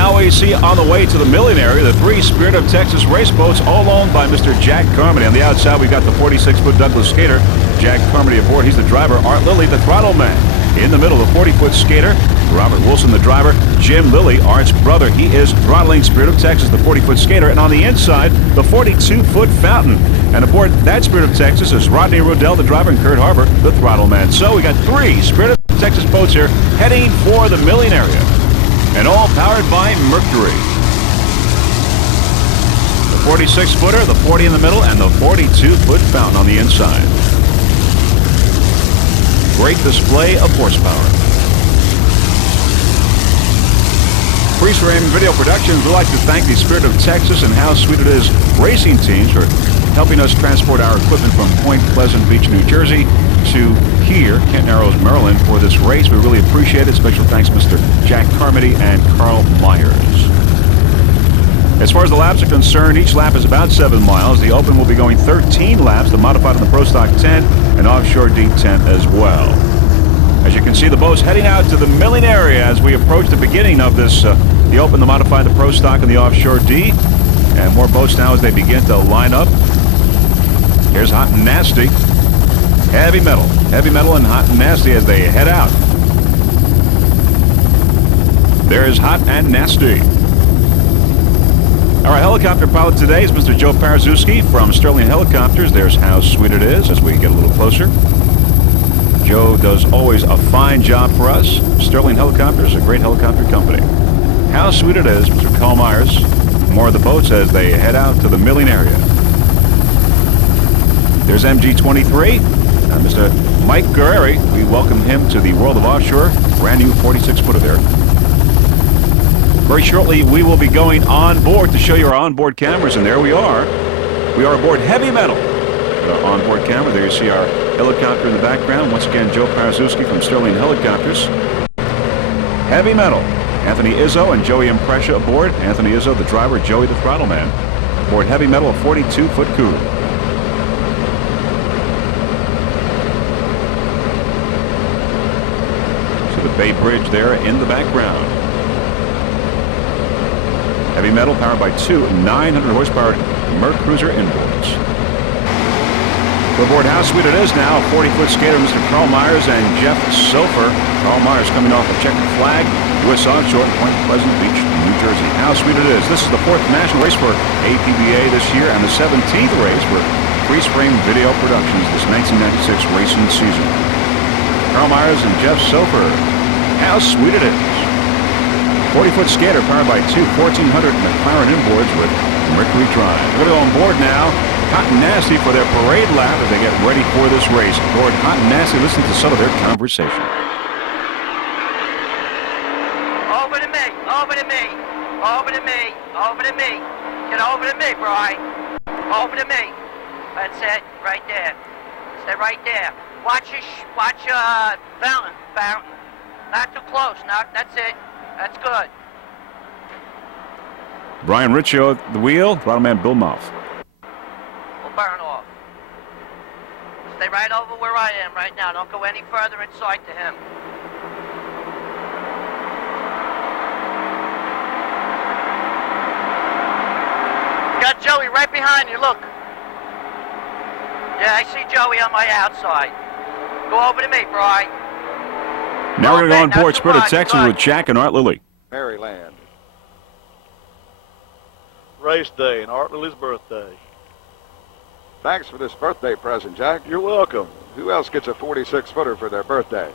Now we see on the way to the milling area the 3 Spirit of Texas race boats, all owned by Mr. Jack Carmody. On the outside, we've got the 46-foot Douglas skater, Jack Carmody aboard. He's the driver. Art Lilly, the throttle man. In the middle, the 40-foot skater, Robert Wilson, the driver. Jim Lilly, Art's brother. He is throttling Spirit of Texas, the 40-foot skater. And on the inside, the 42-foot Fountain. And aboard that Spirit of Texas is Rodney Rodell, the driver, and Kurt Harbour, the throttle man. So we got 3 Spirit of Texas boats here heading for the milling area. And all powered by Mercury. The 46-footer, the 40 in the middle, and the 42-foot Fountain on the inside. Great display of horsepower. Freeze Frame Video Productions would like to thank the Spirit of Texas and How Sweet It Is racing teams for helping us transport our equipment from Point Pleasant Beach, New Jersey to here, Kent Narrows, Maryland, for this race. We really appreciate it. Special thanks, Mr. Jack Carmody and Carl Myers. As far as the laps are concerned, each lap is about 7 miles. The Open will be going 13 laps, the Modified on the Pro Stock 10, and Offshore D10 as well. As you can see, the boats heading out to the milling area as we approach the beginning of this, the Open, the Modified, the Pro Stock, and the Offshore D. And more boats now as they begin to line up. Here's Hot and Nasty. Heavy Metal and Hot and Nasty as they head out. There's Hot and Nasty. Our helicopter pilot today is Mr. Joe Parzewski from Sterling Helicopters. There's How Sweet It Is as we get a little closer. Joe does always a fine job for us. Sterling Helicopters, a great helicopter company. How Sweet It Is, Mr. Carl Myers. More of the boats as they head out to the milling area. There's MG-23. Mr. Mike Guerreri, we welcome him to the world of Offshore. Brand new 46-footer there. Very shortly, we will be going on board to show you our onboard cameras, and there we are. We are aboard Heavy Metal. The onboard camera, there you see our helicopter in the background. Once again, Joe Parzewski from Sterling Helicopters. Heavy Metal. Anthony Izzo and Joey Imprescia aboard. Anthony Izzo, the driver, Joey, the throttle man. Aboard Heavy Metal, a 42-foot coupe. The Bay Bridge there in the background. Heavy Metal powered by 2 900-horsepower Mercruiser inboards. We're aboard How Sweet It Is now. 40-foot skater Mr. Carl Myers and Jeff Sofer. Carl Myers coming off a checkered flag. U.S. Offshore at Point Pleasant Beach, New Jersey. How Sweet It Is. This is the 4th national race for APBA this year and the 17th race for Freeze Frame Video Productions this 1996 racing season. Carl Myers and Jeff Sofer. How Sweet It Is. 40-foot skater powered by 2 1400 McLaren inboards with Mercury drive. We're going to go on board now. Hot and Nasty for their parade lap as they get ready for this race. Aboard Hot and Nasty, listen to some of their conversation. Over to me, over to me, over to me, over to me. Get over to me, Bri. Over to me. That's it, right there. Stay right there. Watch Fountain. Not too close. That's it. That's good. Brian Riccio at the wheel. Throttle man Bill Mouth. We'll burn off. Stay right over where I am right now. Don't go any further inside to him. Got Joey right behind you. Look. Yeah, I see Joey on my outside. Go over to me, Bri. Now we're going to go on board Spirit of Texas with Jack and Art Lilly. Maryland. Race day and Art Lilly's birthday. Thanks for this birthday present, Jack. You're welcome. Who else gets a 46-footer for their birthday?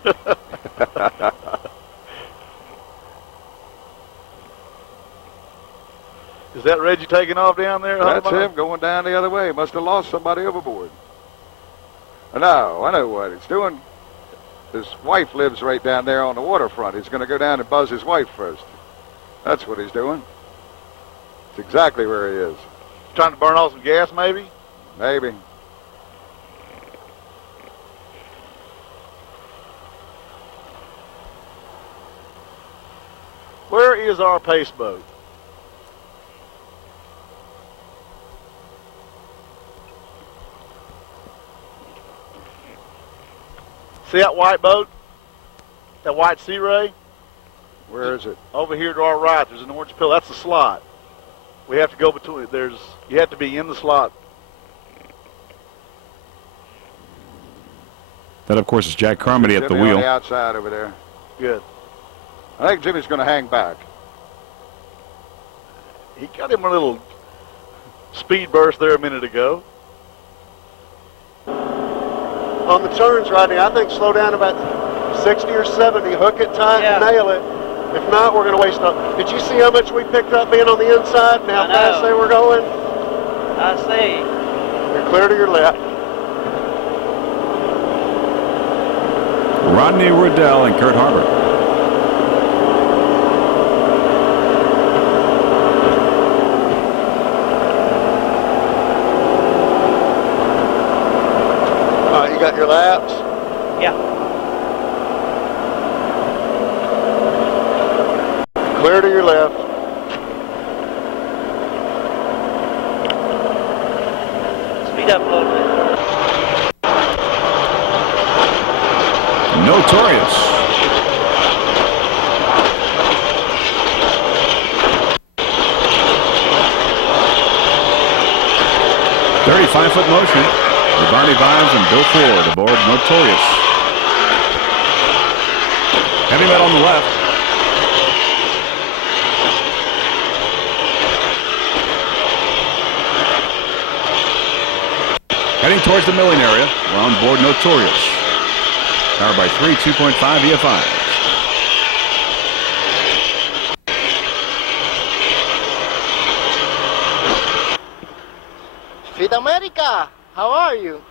Is that Reggie taking off down there? That's him going down the other way. Must have lost somebody overboard. No, I know what he's doing. His wife lives right down there on the waterfront. He's going to go down and buzz his wife first. That's what he's doing. It's exactly where he is. Trying to burn off some gas, maybe? Maybe. Where is our pace boat? See that white boat? That white Sea Ray? Where is it? Over here to our right, there's an orange pill. That's the slot. We have to go between. You have to be in the slot. That, of course, is Jack Carmody at the Jimmy wheel. on the outside over there. Good. I think Jimmy's going to hang back. He got him a little speed burst there a minute ago. On the turns, Rodney, I think slow down about 60 or 70, hook it tight and nail it. If not, we're going to waste up. Did you see how much we picked up being on the inside and how fast they were going? I see. You're clear to your left. Rodney Riddell and Kurt Harbor. All right, you got your laps? Yeah. Clear to your left. Speed up a little bit. Notorious. "35-foot motion." The Barney Vines and Bill Ford aboard Notorious. Heavy metal on the left. Heading towards the milling area. We're on board Notorious. Powered by 3 2.5 EFIs. Fit America, how are you?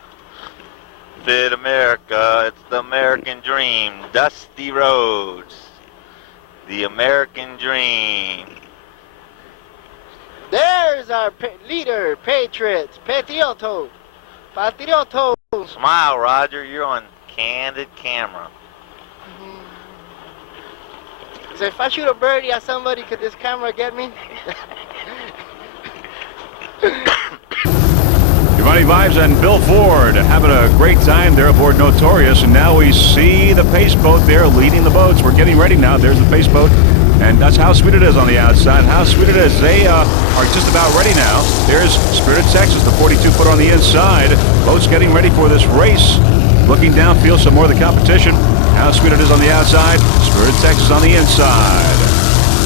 Fit America, it's the American dream. Dusty roads. The American dream. There's our leader, Patriots, Patrioto. Patrioto. Smile, Roger, you're on candid camera. So if I shoot a birdie at somebody, could this camera get me? Giovanni Vives and Bill Ford having a great time there aboard Notorious, and now we see the pace boat there leading the boats. We're getting ready now. There's the pace boat, and that's How Sweet It Is on the outside. How Sweet It Is. They are just about ready now. There's Spirit of Texas, the 42-foot on the inside. Boats getting ready for this race. Looking downfield, some more of the competition. How Sweet It Is on the outside. Spirit of Texas on the inside.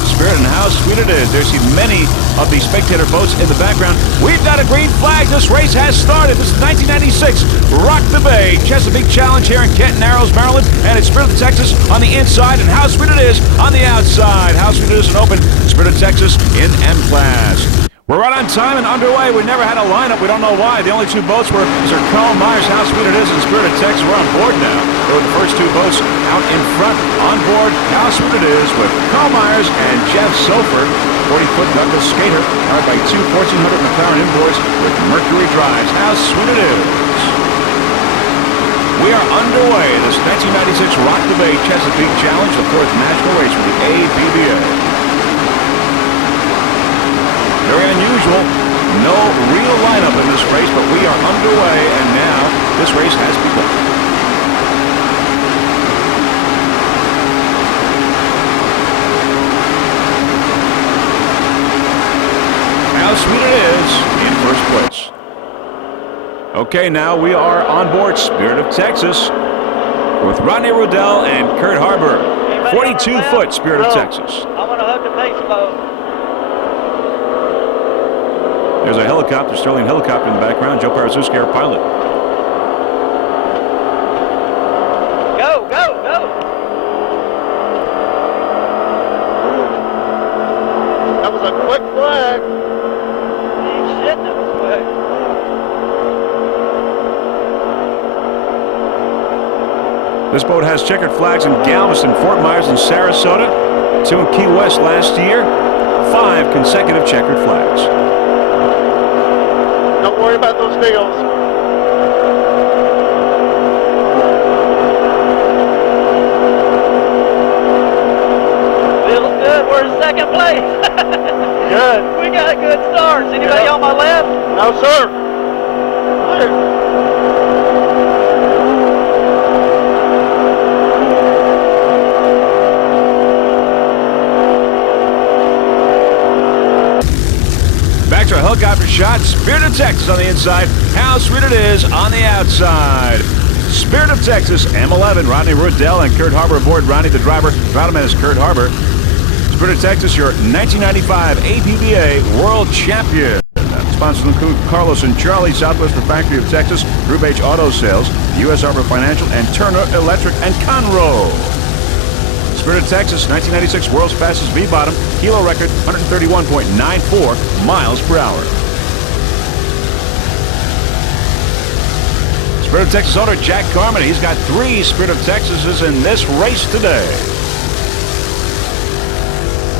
Spirit and How Sweet It Is. There's many of the spectator boats in the background. We've got a green flag. This race has started. This is 1996 Rock the Bay Chesapeake Challenge here in Canton Narrows, Maryland. And it's Spirit of Texas on the inside and How Sweet It Is on the outside. How Sweet It Is an open. Spirit of Texas in M class. We're right on time and underway. We never had a lineup. We don't know why. The only two boats were Mr. Carl Myers, How Sweet It Is, and Spirit of Texas. We're on board now. They were the first two boats out in front. On board, How Sweet It Is with Carl Myers and Jeff Sofer. 40-foot Douglas skater, powered by two 1400 McLaren inboards with Mercury drives. How Sweet It Is. We are underway. This 1996 Rock the Bay Chesapeake Challenge, the fourth national race for the APBA. Very unusual. No real lineup in this race, but we are underway, and now this race has begun. How Sweet It Is in first place. Okay, now we are on board Spirit of Texas with Rodney Riddell and Kurt Harbor. 42-foot Spirit of Texas. I want to hug the pace boat. There's a helicopter, Sterling helicopter in the background. Joe Parazuski, our pilot. Go, go, go. That was a quick flag. Shit, that was quick. This boat has checkered flags in Galveston, Fort Myers, and Sarasota. 2 in Key West last year. 5 consecutive checkered flags. Don't worry about those deals. Feels good. We're in second place. Good. We got good starts. Anybody on my left? No, sir. Clear. a helicopter shot. Spirit of Texas on the inside. How sweet it is on the outside. Spirit of Texas, M11, Rodney Riddell and Kurt Harbor aboard. Rodney, the driver. Rodman is Kurt Harbor. Spirit of Texas, your 1995 APBA World Champion. Sponsors include Carlos and Charlie, Southwest Refractory of Texas, Group H Auto Sales, U.S. Harbor Financial, and Turner Electric and Conroe. Spirit of Texas, 1996 World's Fastest V-Bottom, kilo record 131.94 miles per hour. Spirit of Texas owner Jack Carmody. He's got 3 Spirit of Texases in this race today.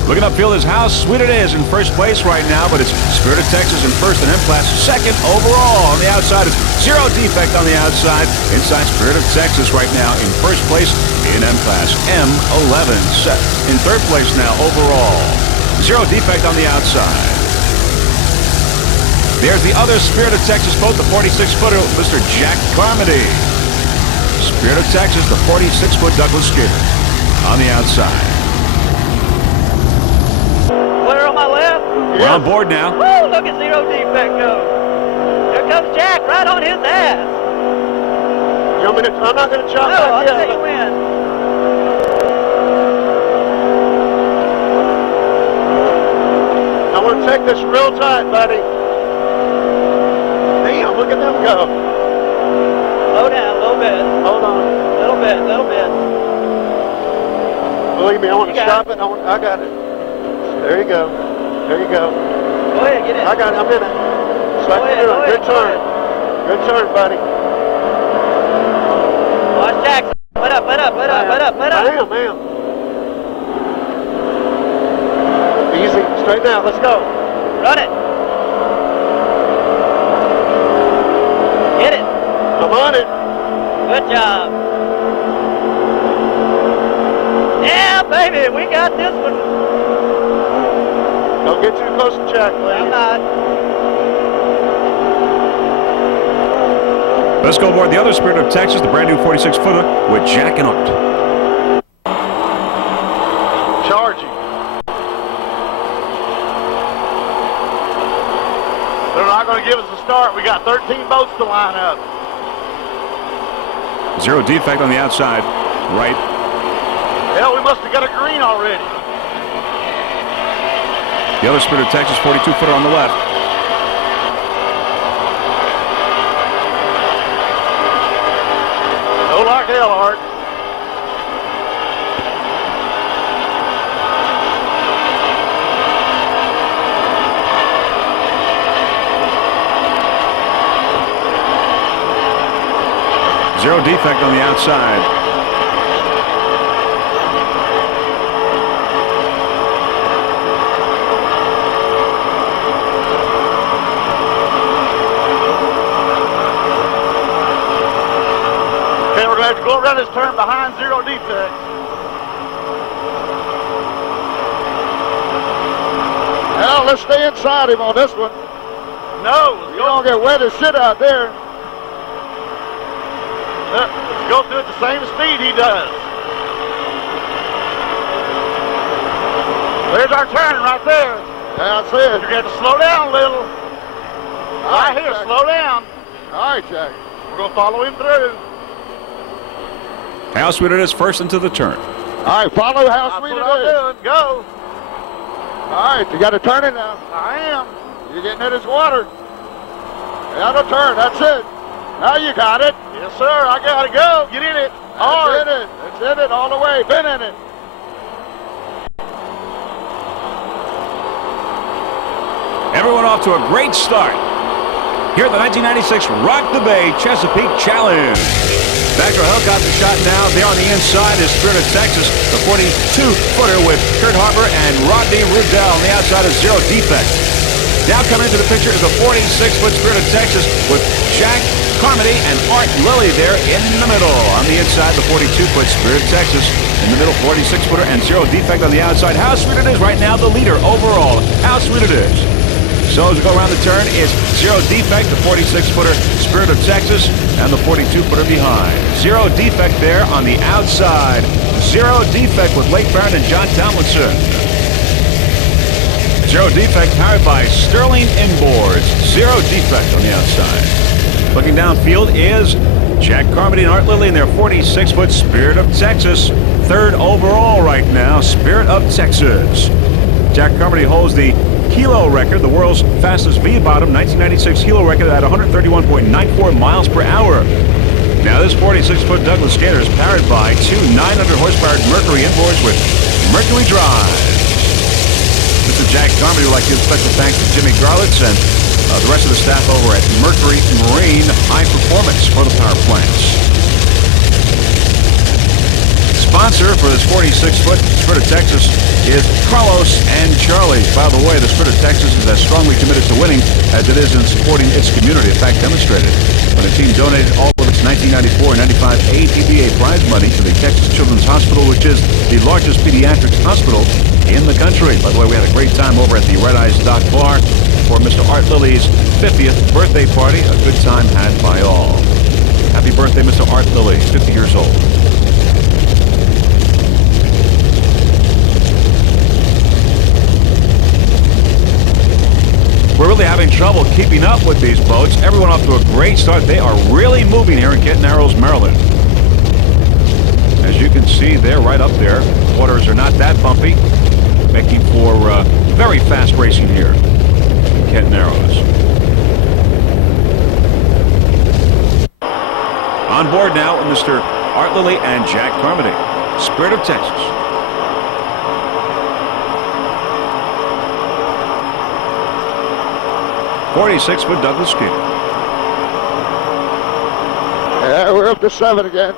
Looking upfield is How Sweet It Is in first place right now, but it's Spirit of Texas in first and M-Class second overall. On the outside is Zero Defect on the outside. Inside Spirit of Texas right now in first place in M-Class. M11 set in third place now overall. Zero Defect on the outside. There's the other Spirit of Texas boat, the 46-footer, Mr. Jack Carmody. Spirit of Texas, the 46-foot Douglas skater on the outside. Clear on my left. We're on board now. Woo, look at Zero Defect go. Here comes Jack right on his ass. You want me to, I'm not going to chop No, I'll back tell yet. you when. I want to take this real tight, buddy. Damn, look at them go. Slow down a little bit. Hold on. Little bit, little bit. Believe me, I want to You got chop it. I got it. There you go. There you go. Go ahead, get in. I got it. I'm in it. So Go ahead, go good ahead, go turn. Good turn, buddy. Watch Jackson. Put up, put up, put up, put up, put up. I am. Easy. Straight now. Let's go. Run it. Get it. I'm on it. Good job. Yeah, baby, we got this one. Don't get too close to Jack, please. I'm not. Let's go aboard the other Spirit of Texas, the brand new 46-footer with Jack and Art. Charging. They're not going to give us a start. We got 13 boats to line up. Zero Defect on the outside, right. Hell, we must have got a green already. The other Spirit of Texas, 42-footer on the left. No like hell, Art. Zero Defect on the outside. Okay, we're going to have to go around this turn behind Zero Defect. Well, let's stay inside him on this one. No, You don't get wet as shit out there. let's go through at the same speed he does. There's our turn right there. That's You're it. going to have to slow down a little. Right here, Jack. slow down. All right, Jack. We're going to follow him through. How Sweet It Is first into the turn. All right, follow how That's sweet what it I'm is. doing. Go. All right, you got to turn it now. I am. You're getting in his water. That'll turn. That's it. Now you got it. Yes, sir. I got to go. Get in it. Hard. That's in it. It's in it all the way. Been in it. Everyone off to a great start here at the 1996 Rock the Bay Chesapeake Challenge. Back to a helicopter shot now. There on the inside is Spirit of Texas, the 42-footer with Kurt Harbor and Rodney Riddell. On the outside is Zero Defect. Now coming into the picture is a 46-foot Spirit of Texas with Jack Carmody and Art Lilly there in the middle. On the inside, the 42-foot Spirit of Texas. In the middle, 46-footer and Zero Defect on the outside. How Sweet It Is right now, the leader overall. How Sweet It Is. So as we go around the turn is Zero Defect, the 46-footer Spirit of Texas, and the 42-footer behind. Zero Defect there on the outside. Zero Defect with Lake Barron and John Tomlinson. Zero defect, powered by Sterling inboards. Zero defect on the outside. Looking downfield is Jack Carmody and Art Lilly in their 46-foot Spirit of Texas. Third overall right now, Spirit of Texas. Jack Carmody holds the kilo record, the world's fastest V-bottom 1996 kilo record at 131.94 miles per hour. Now this 46-foot Douglas skater is powered by two 900-horsepower Mercury inboards with Mercury drive. Mr. Jack Carmody would like to give special thanks to Jimmy Garlitz and the rest of the staff over at Mercury Marine High Performance for the power plants. Sponsor for this 46-foot Spirit of Texas is Carlos and Charlie. By the way, the Spirit of Texas is as strongly committed to winning as it is in supporting its community. In fact, demonstrated when the team donated all of its 1994 and 95 APBA prize money to the Texas Children's Hospital, which is the largest pediatric hospital in the country. By the way, we had a great time over at the Red Eyes Dock Bar for Mr. Art Lilly's 50th birthday party. A good time had by all. Happy birthday, Mr. Art Lilly, 50 years old. We're really having trouble keeping up with these boats. Everyone off to a great start. They are really moving here in Kent Narrows, Maryland. As you can see, they're right up there. Waters are not that bumpy, making for very fast racing here in Kent Narrows. On board now with Mr. Art Lilly and Jack Carmody, Spirit of Texas. .46-foot Douglas skater. Yeah, we're up to 7 again.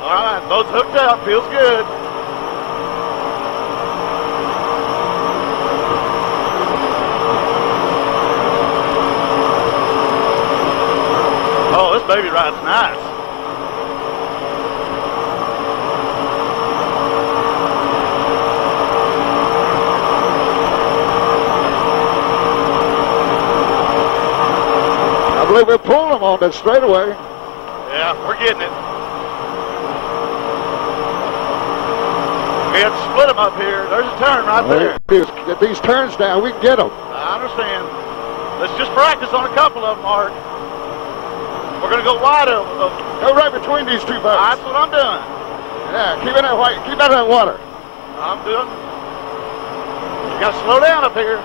All right, boats hooked up. Feels good. Oh, this baby ride's nice. I believe we pulled them on that straightaway. Yeah, we're getting it. We have to split them up here. There's a turn right there. Get these turns down, we can get them. I understand. Let's just practice on a couple of them, Mark. We're going to go wide of them. Go right between these two boats. That's what I'm doing. Yeah, keep it in white. Keep out of that water. I'm doing. You got to slow down up here.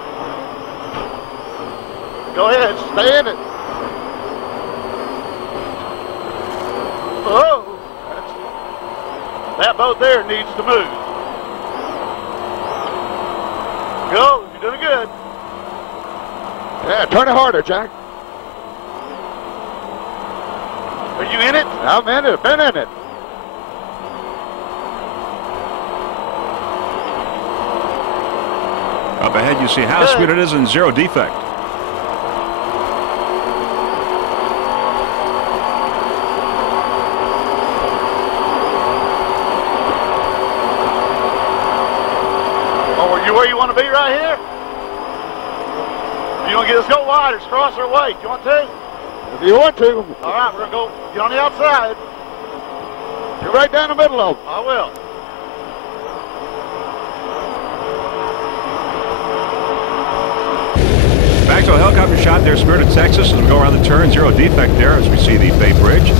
Go ahead. Stay in it. Oh, that boat there needs to move. Go, you're doing good. Yeah, turn it harder, Jack. Are you in it? I'm in it. Been in it. Up ahead, you see how sweet it is and zero defect. Where you want to be right here? You want to let's go wide or cross our weight? You want to? If you want to. All right, we're going to go. Get on the outside. You're right down the middle of them. I will. Back to a helicopter shot there, Spirit of Texas, as we go around the turn. Zero defect there as we see the Bay Bridge.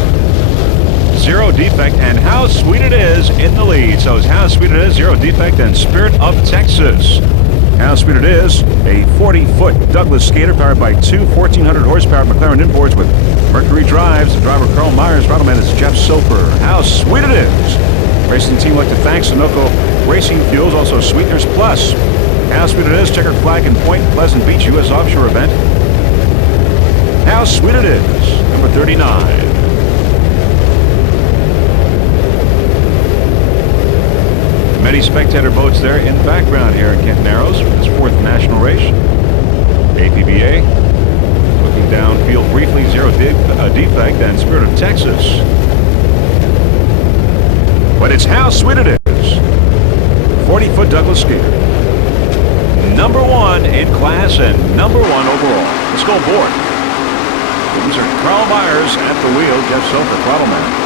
Zero defect, and how sweet it is in the lead. So it's how sweet it is, zero defect, and Spirit of Texas. How sweet it is, a 40-foot Douglas skater powered by two 1,400 horsepower McLaren inboards with Mercury drives. The driver Carl Myers, riderman is Jeff Soper. How sweet it is. Racing team would like to thank Sunoco Racing Fuels, also Sweeteners Plus. How sweet it is, checkered flag in Point Pleasant Beach U.S. Offshore event. How sweet it is, number 39. Many spectator boats there in the background here in Kent Narrows for this fourth national race. APBA looking downfield briefly, zero defect, and Spirit of Texas. But it's how sweet it is. 40-foot Douglas skater. Number one in class and number one overall. Let's go aboard. These are Carl Myers at the wheel, Jeff Soper, throttle man.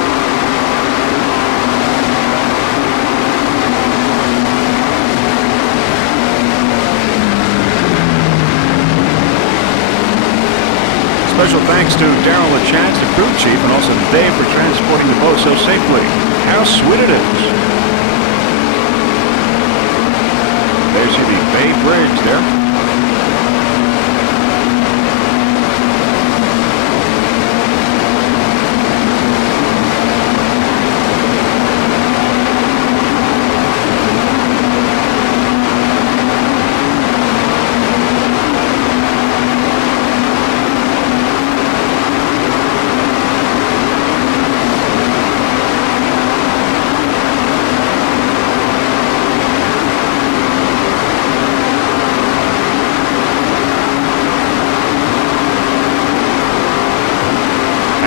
Special thanks to Daryl LaChance, the crew chief, and also to Dave for transporting the boat so safely. How sweet it is. There's the Bay Bridge there.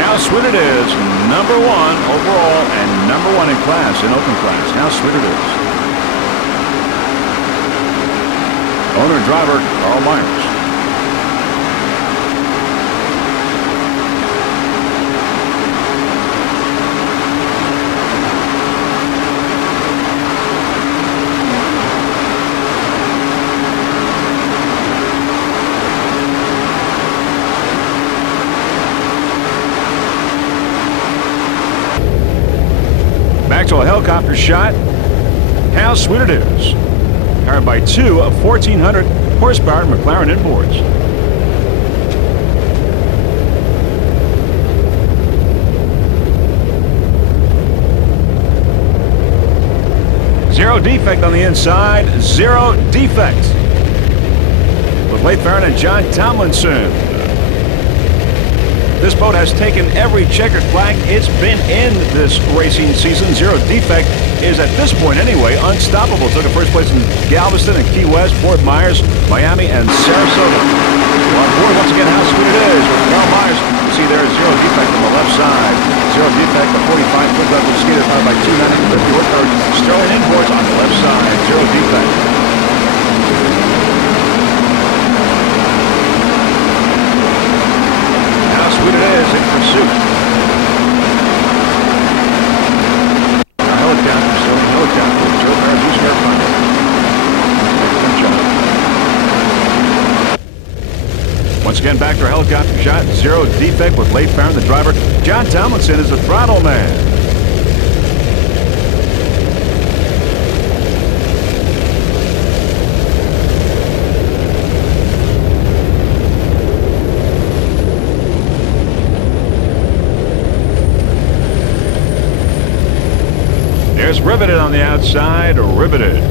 How sweet it is, number one overall and number one in class, in open class. How sweet it is. Owner and driver, Carl Myers. Back to a helicopter shot. How sweet it is. Powered by two of 1,400 horsepower McLaren inboards. Zero defect on the inside. Zero defect. With Leif Farron and John Tomlinson. This boat has taken every checkered flag it's been in this racing season. Zero defect is, at this point anyway, unstoppable. Took a first place in Galveston and Key West, Fort Myers, Miami, and Sarasota. On board, once again, how sweet it is with Carl Myers. You see there is zero defect on the left side. Zero defect, the 45-foot level skater powered by 250 horsepower Sterling inboards on the left side. Zero defect. Sweet it is in pursuit. A helicopter, Sterling helicopter. Joe Barrett using airplane. Excellent job. Once again, back to our helicopter shot. Zero defect with Leif Farron, the driver. John Tomlinson is the throttle man. There's riveted on the outside, riveted.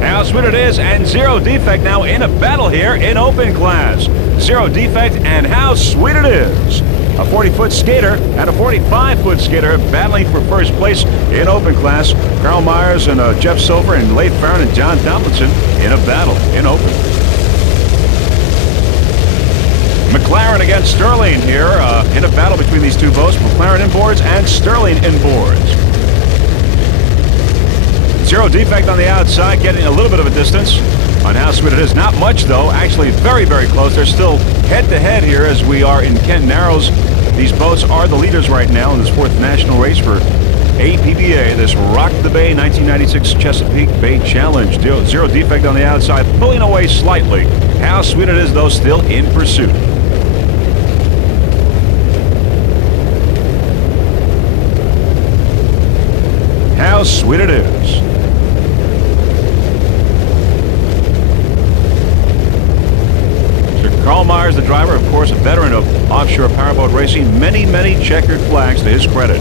How sweet it is, and zero defect now in a battle here in open class. Zero defect, and how sweet it is. A 40-foot skater and a 45-foot skater battling for first place in open class. Carl Myers and Jeff Silver and Leif Farron and John Tomlinson in a battle in open. McLaren against Sterling here in a battle between these two boats. McLaren inboards and Sterling inboards. Zero defect on the outside, getting a little bit of a distance on how sweet it is. Not much, though. Actually, very, very close. They're still head-to-head here as we are in Kent Narrows. These boats are the leaders right now in this fourth national race for APBA, this Rock the Bay 1996 Chesapeake Bay Challenge. Zero defect on the outside, pulling away slightly. How sweet it is, though, still in pursuit. How sweet it is. Carl Myers, the driver, of course, a veteran of offshore powerboat racing. Many, many checkered flags to his credit.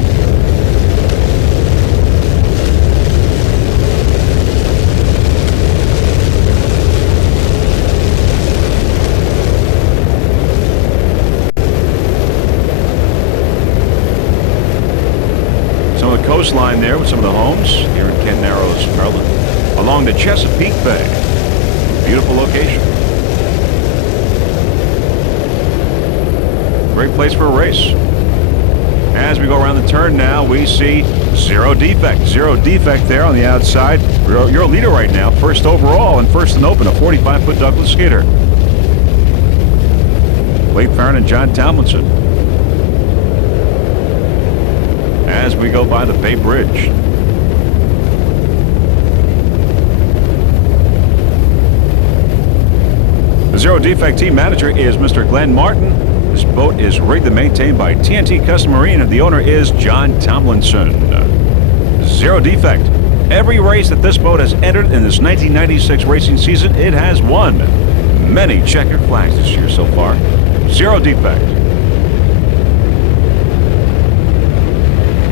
Some of the coastline there with some of the homes here in Kent Narrows, Maryland, along the Chesapeake Bay. Beautiful location. Great place for a race. As we go around the turn now, we see zero defect. Zero defect there on the outside. You're a leader right now, first overall and first in open, a 45-foot Douglas skater. Leif Farron and John Tomlinson. as we go by the Bay Bridge. The Zero Defect team manager is Mr. Glenn Martin. This boat is rigged and maintained by TNT Custom Marine, and the owner is John Tomlinson. Zero Defect. Every race that this boat has entered in this 1996 racing season, it has won. Many checkered flags this year so far. Zero Defect.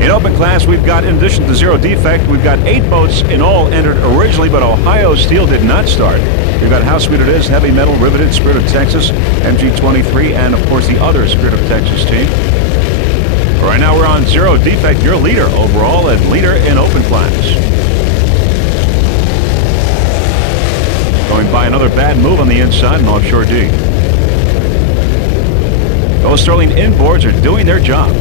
In open class, we've got, in addition to Zero Defect, we've got 8 boats in all entered originally, but Ohio Steel did not start. We've got How Sweet It Is, Heavy Metal, Riveted, Spirit of Texas, MG23, and of course the other Spirit of Texas team. Right now we're on Zero Defect, your leader overall and leader in open class. Going by another bad move on the inside in Offshore D. Those Sterling inboards are doing their job.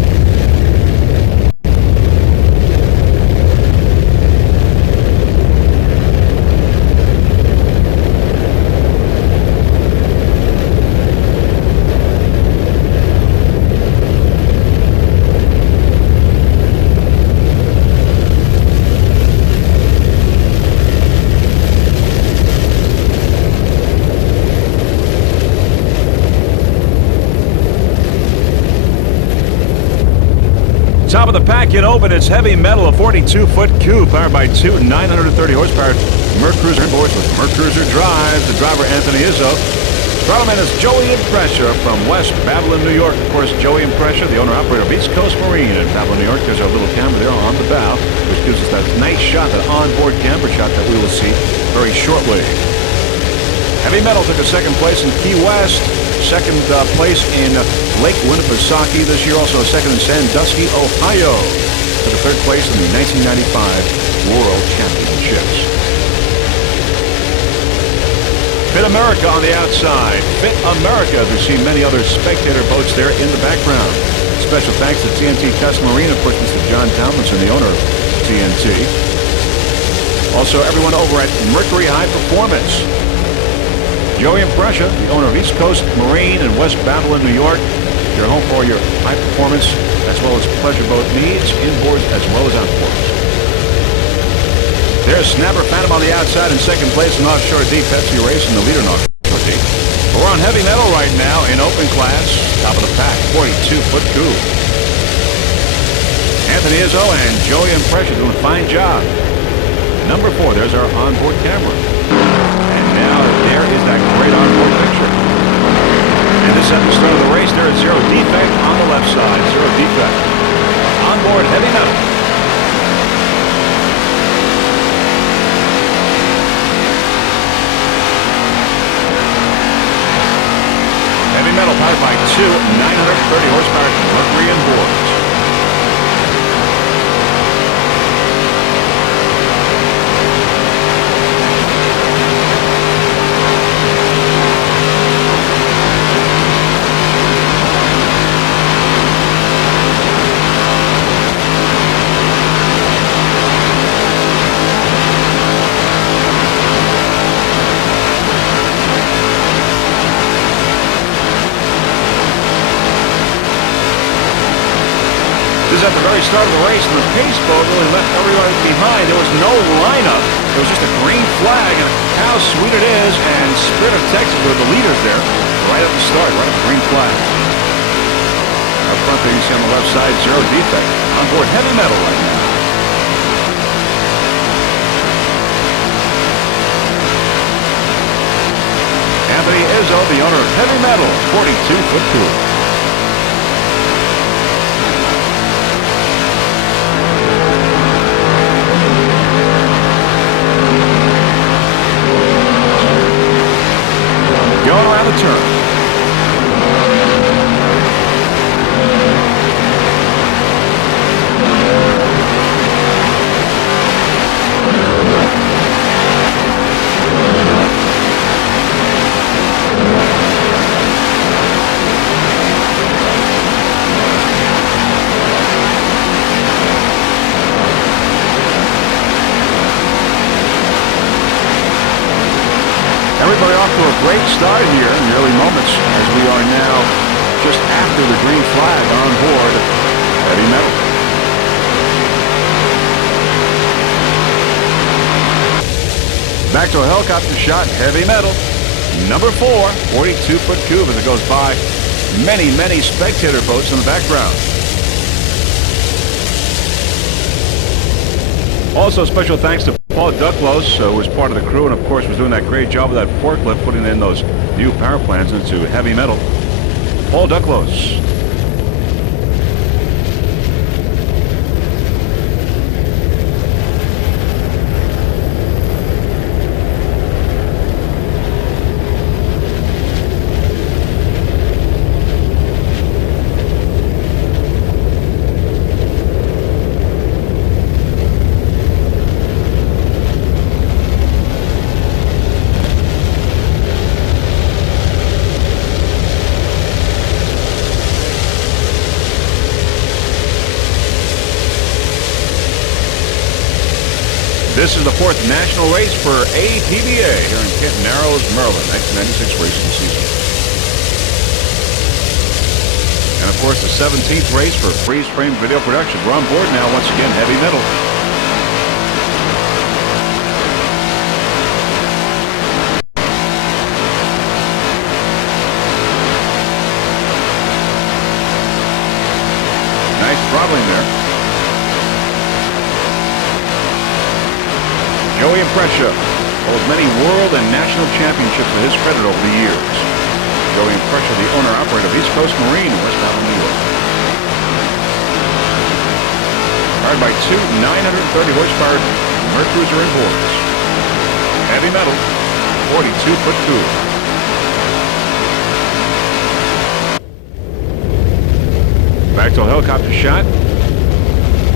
Top of the pack in open, it's Heavy Metal, a 42-foot coupe powered by two 930 horsepower Mercruiser inboards with Mercruiser drive. The driver, Anthony Izzo. Throttle is Joey Impressor from West Babylon, New York. Of course, Joey Impressor, the owner-operator of East Coast Marine in Babylon, New York. There's our little camera there on the bow, which gives us that nice shot, that onboard camera shot that we will see very shortly. Heavy Metal took a second place in Key West. Second place in Lake Winnipesaukee this year, also a second in Sandusky, Ohio. For the third place in the 1995 World Championships. Fit America on the outside. Fit America. We see many other spectator boats there in the background. Special thanks to TNT Custom Marine, of course, Mr. John Tomlinson, the owner of TNT. Also, everyone over at Mercury High Performance. Joey Impressor, the owner of East Coast Marine in West Babylon, New York. Your home for your high performance as well as pleasure boat needs, inboards as well as outboards. There's Snapper Phantom on the outside in second place in Offshore D. Pepsi Race in the leader in Offshore D. We're on Heavy Metal right now in open class. Top of the pack, 42-foot coupe. Anthony Izzo and Joey Impressor doing a fine job. Number 4, there's our onboard camera. Now, there is that great onboard picture. And this at the start of the race, there is Zero Defect on the left side. Zero Defect. Onboard Heavy Metal. Heavy Metal powered by two 930 horsepower Mercury inboards. At the very start of the race, and the pace boat really left everyone behind. There was no lineup. There was just a green flag, and How Sweet It Is and Spirit of Texas were the leaders there right at the start, right at the green flag. Up front there you see on the left side, Zero Defect. On board Heavy Metal right now. Anthony Izzo, the owner of Heavy Metal, 42-foot coupe. Going around the turn. Everybody off to a great start here in the early moments as we are now just after the green flag on board Heavy Metal. Back to a helicopter shot, heavy metal. Number 4, 42-foot cube as it goes by. Many, many spectator boats in the background. Also, special thanks to Paul Ducklos, who was part of the crew and, of course, was doing that great job with that forklift, putting in those new power plants into heavy metal. Paul Ducklos. This is the 4th national race for APBA here in Kent Narrows, Maryland, 1996 racing season. And of course the 17th race for freeze frame video production. We're on board now once again, heavy metal. Nice throttling there. Joey Imprescia holds many world and national championships to his credit over the years. Joey Imprescia, the owner-operator of East Coast Marine, West Allen, New York. Powered by 2 930-horsepower Mercruiser inboards. Heavy metal, 42-foot cube. Back to a helicopter shot.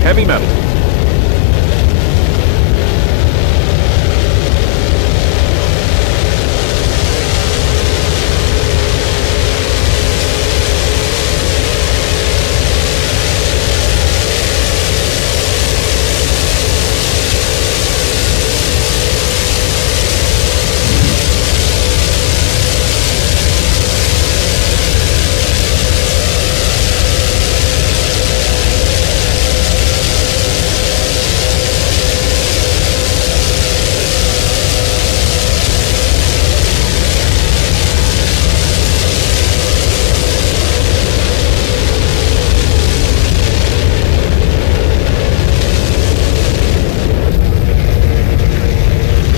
Heavy metal.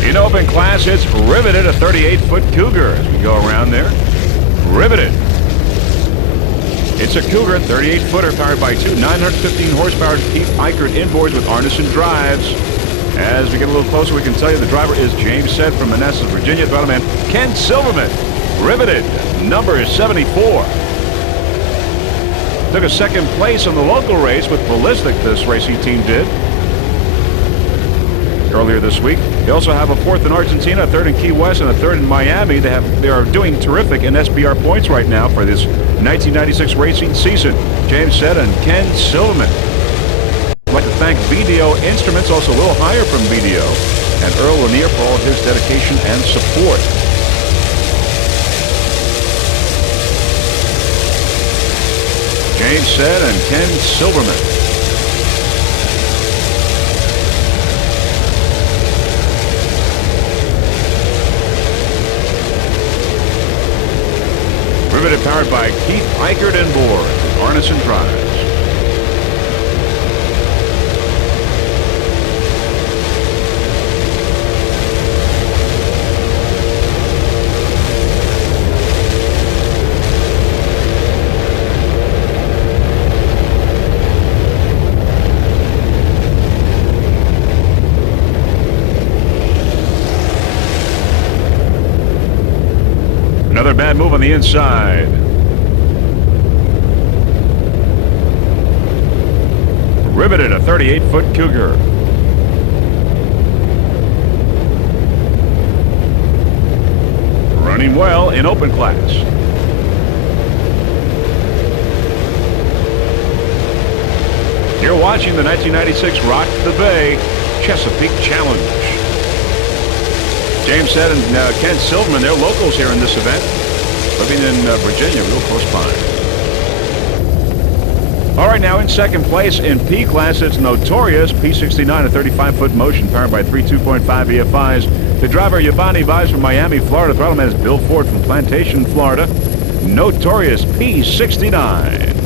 In open class, it's riveted, a 38-foot Cougar as we go around there. Riveted. It's a Cougar, 38-footer, powered by 2 915-horsepower Keith Eichert inboards with Arneson drives. As we get a little closer, we can tell you the driver is James Sedd from Manassas, Virginia. The man, Ken Silverman, riveted, number 74. Took a second place in the local race with Ballistic, this racing team did. Earlier this week. They also have a 4th in Argentina, a 3rd in Key West, and a 3rd in Miami. They are doing terrific in SBR points right now for this 1996 racing season. James Sedd and Ken Silverman. I'd like to thank BDO Instruments, also a little higher from BDO, and Earl Lanier for all of his dedication and support. James Sedd and Ken Silverman. Riveted, powered by Keith Eichert inboard, Arneson drives. Another bad move on the inside. Riveted, a 38-foot Cougar. Running well in open class. You're watching the 1996 Rock the Bay Chesapeake Challenge. James Sedd and Ken Silverman, they're locals here in this event, living in Virginia, real close by. All right, now in second place in P class, it's Notorious P69, a 35-foot motion powered by 3 2.5 EFIs. The driver, Yabani Vibes from Miami, Florida. Throttleman is Bill Ford from Plantation, Florida. Notorious P69.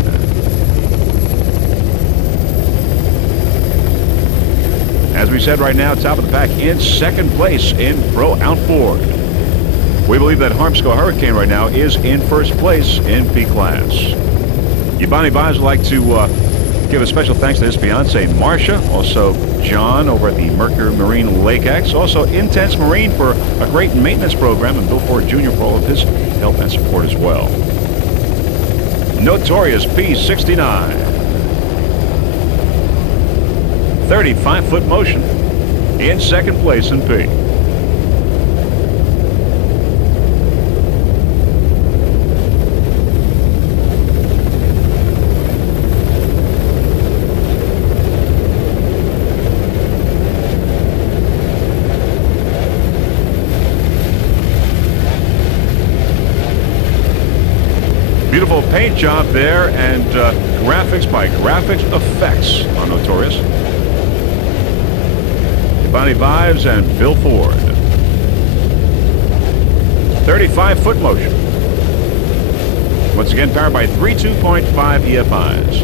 As we said right now, top of the pack in second place in Pro Outboard. We believe that Harmsco Hurricane right now is in first place in P class. Yabani Vibes would like to give a special thanks to his fiancee, Marcia, also John over at the Mercury Marine Lake X, also Intense Marine for a great maintenance program, and Bill Ford Jr. for all of his help and support as well. Notorious P69. 35-foot motion in second place in P. Beautiful paint job there, and graphics by Graphics Effects on Notorious. Bonnie Vibes and Bill Ford. 35-foot motion. Once again, powered by 3 2.5 EFIs.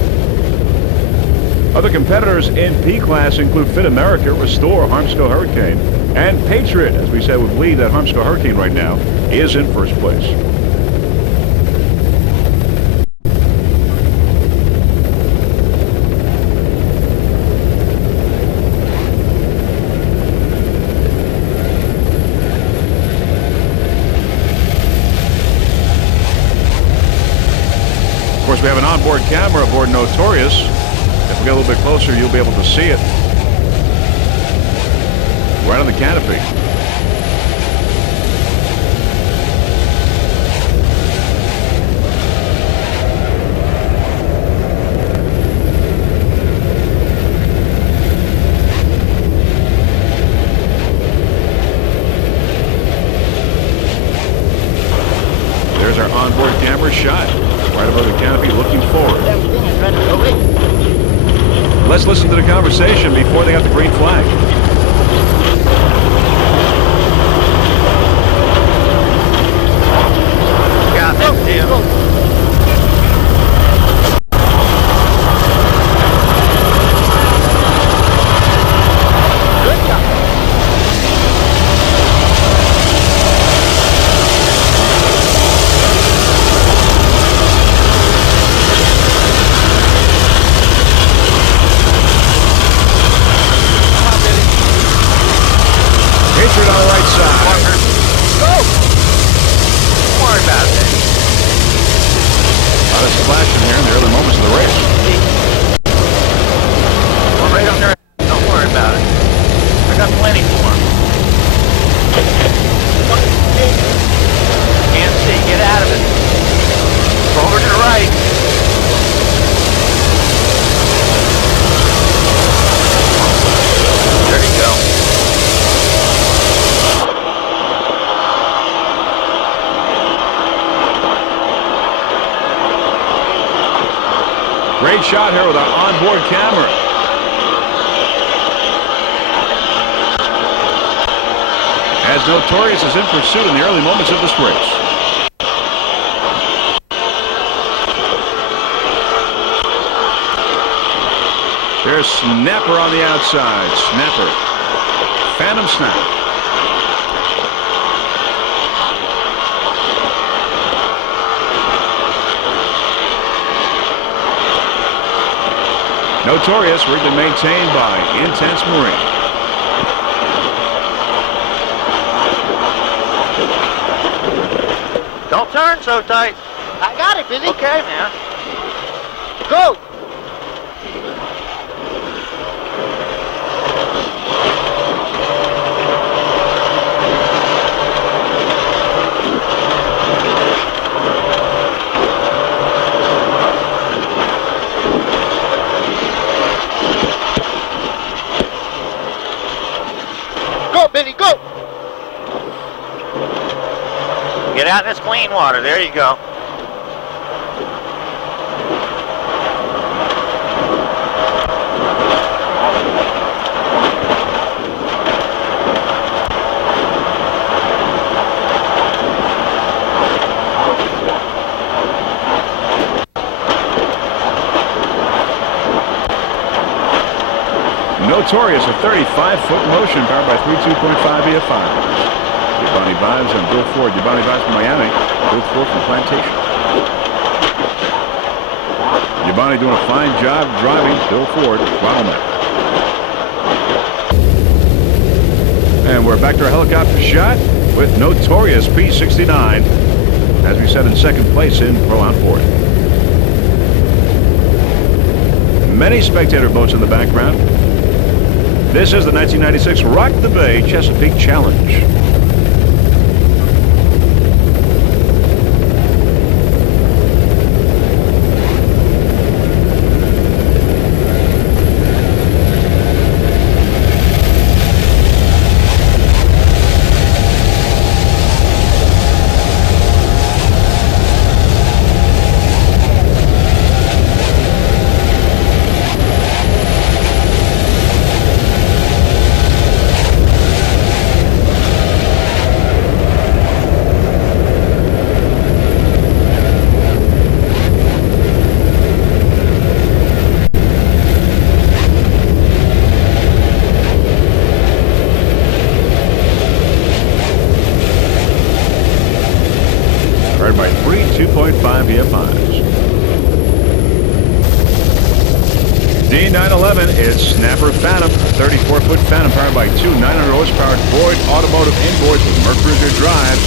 Other competitors in P class include Fit America, Restore, Harmsco Hurricane, and Patriot. As we said, we believe that Harmsco Hurricane right now is in first place. Of course, we have an onboard camera aboard Notorious. If we get a little bit closer, you'll be able to see it. Right on the canopy. There's our onboard camera shot. Right above the canopy, looking forward. Let's listen to the conversation before they got the green flag. Got that, Tim. Good job. Patriot on the right side. Go! Don't worry about it. A lot of splashing here in the early moments of the race. We're right on there. Don't worry about it. I got plenty for him. Can't see. Get out of it. Over to the right. There you go. Great shot here with our onboard camera. As Notorious is in pursuit in the early moments of this race. There's Snapper on the outside. Snapper. Phantom Snap. Notorious rigged and maintained by Intense Marine. Don't turn so tight. I got it, Billy. Okay, man. Go! Go, Billy, go! Get out in this clean water. There you go. Notorious, a 35-foot motion powered by 3 2.5 EF5s. Yabani Vibes and Bill Ford. Yabani Vibes from Miami. Bill Ford from Plantation. Yabani doing a fine job driving. Bill Ford, bottleneck. And we're back to our helicopter shot with Notorious P69, as we said, in second place in Pro Outboard. Many spectator boats in the background. This is the 1996 Rock the Bay Chesapeake Challenge. By 3 2.5 EF5s. D911 is Snapper Phantom, 34-foot Phantom powered by two 900 horsepower Boyd automotive inboards with Mercruiser drives.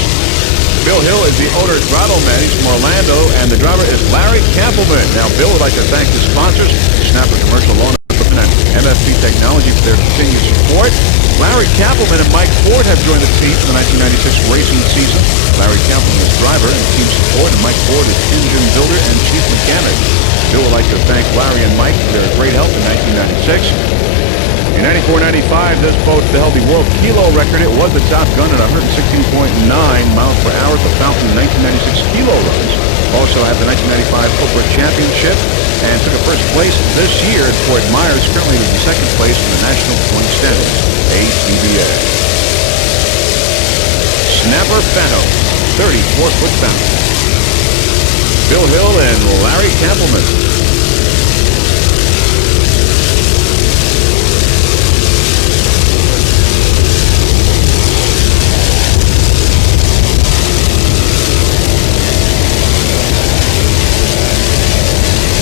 Bill Hill is the owner throttle man. He's from Orlando, and the driver is Larry Kappelman. Now, Bill would like to thank the sponsors, Snapper Commercial Lawn Equipment and MFP Technology, for their continued support. Larry Kappelman and Mike Ford have joined the team for the 1996 racing season. Larry Kappelman is driver and team support, and Mike Ford is engine builder and chief mechanic. Bill would like to thank Larry and Mike for their great help in 1996. In 94-95, this boat held the world kilo record. It was the top gun at 116.9 miles per hour at the Falcon 1996 kilo runs. Also had the 1995 Oprah Championship and took a first place this year at Fort Myers. Currently was in second place in the National Point Standards, APBA. Snapper Phantom, 34-foot Phantom. Bill Hill and Larry Kappelman.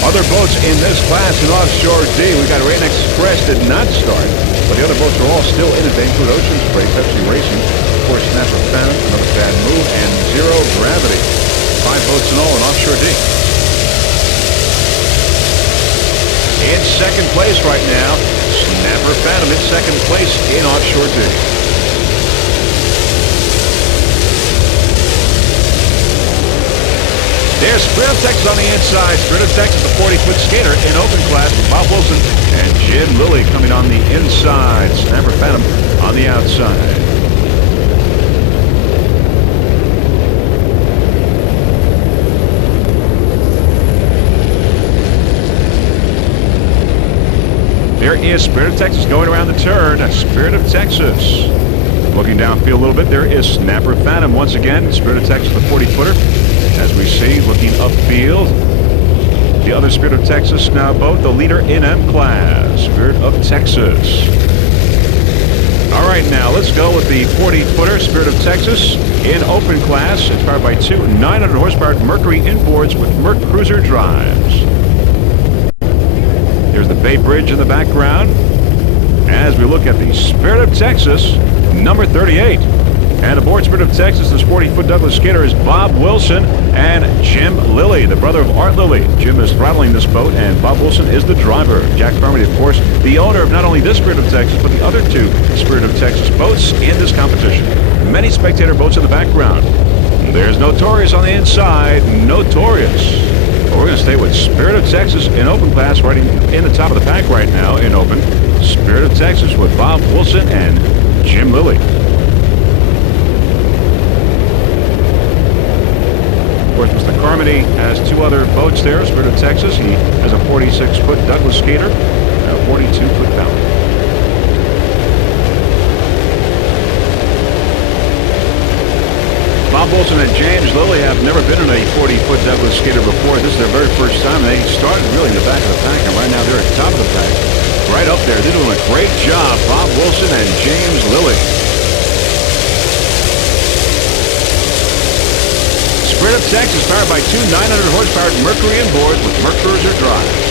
Other boats in this class in Offshore D. We got Rain Express did not start, but the other boats are all still in it. They include Ocean Spray, Pepsi Racing, of course, Snapper Phantom, Another Bad Move, and Zero Gravity. 5 boats in all in Offshore D. In second place right now, Snapper Phantom in second place in Offshore D. There's Spirit of Texas on the inside. Spirit of Texas, the 40-foot skater in open class with Bob Wilson and Jim Lilly coming on the inside. Snapper Phantom on the outside. There is Spirit of Texas going around the turn. Spirit of Texas. Looking downfield a little bit, there is Snapper Phantom once again. Spirit of Texas, the 40-footer. As we see, looking upfield, the other Spirit of Texas now boat, the leader in M class, Spirit of Texas. All right, now let's go with the 40-footer, Spirit of Texas, in open class. It's powered by two 900 horsepower Mercury inboards with Mercruiser drives. There's the Bay Bridge in the background as we look at the Spirit of Texas, number 38. And aboard Spirit of Texas, this 40-foot Douglas skater is Bob Wilson and Jim Lilly, the brother of Art Lilly. Jim is throttling this boat, and Bob Wilson is the driver. Jack Carmody, of course, the owner of not only this Spirit of Texas, but the other two Spirit of Texas boats in this competition. Many spectator boats in the background. There's Notorious on the inside. Notorious. But we're going to stay with Spirit of Texas in open class, right in the top of the pack right now in open. Spirit of Texas with Bob Wilson and Jim Lilly. Of course, Mr. Carmody has two other boats there. Spirit of Texas, he has a 46-foot Douglas skater and a 42-foot Falcon. Bob Wilson and James Lilly have never been in a 40-foot Douglas skater before. This is their very first time. They started really in the back of the pack, and right now they're at the top of the pack. right up there. They're doing a great job, Bob Wilson and James Lilly. Spirit of Texas, powered by two 900 horsepower Mercury inboards with Mercruiser drives.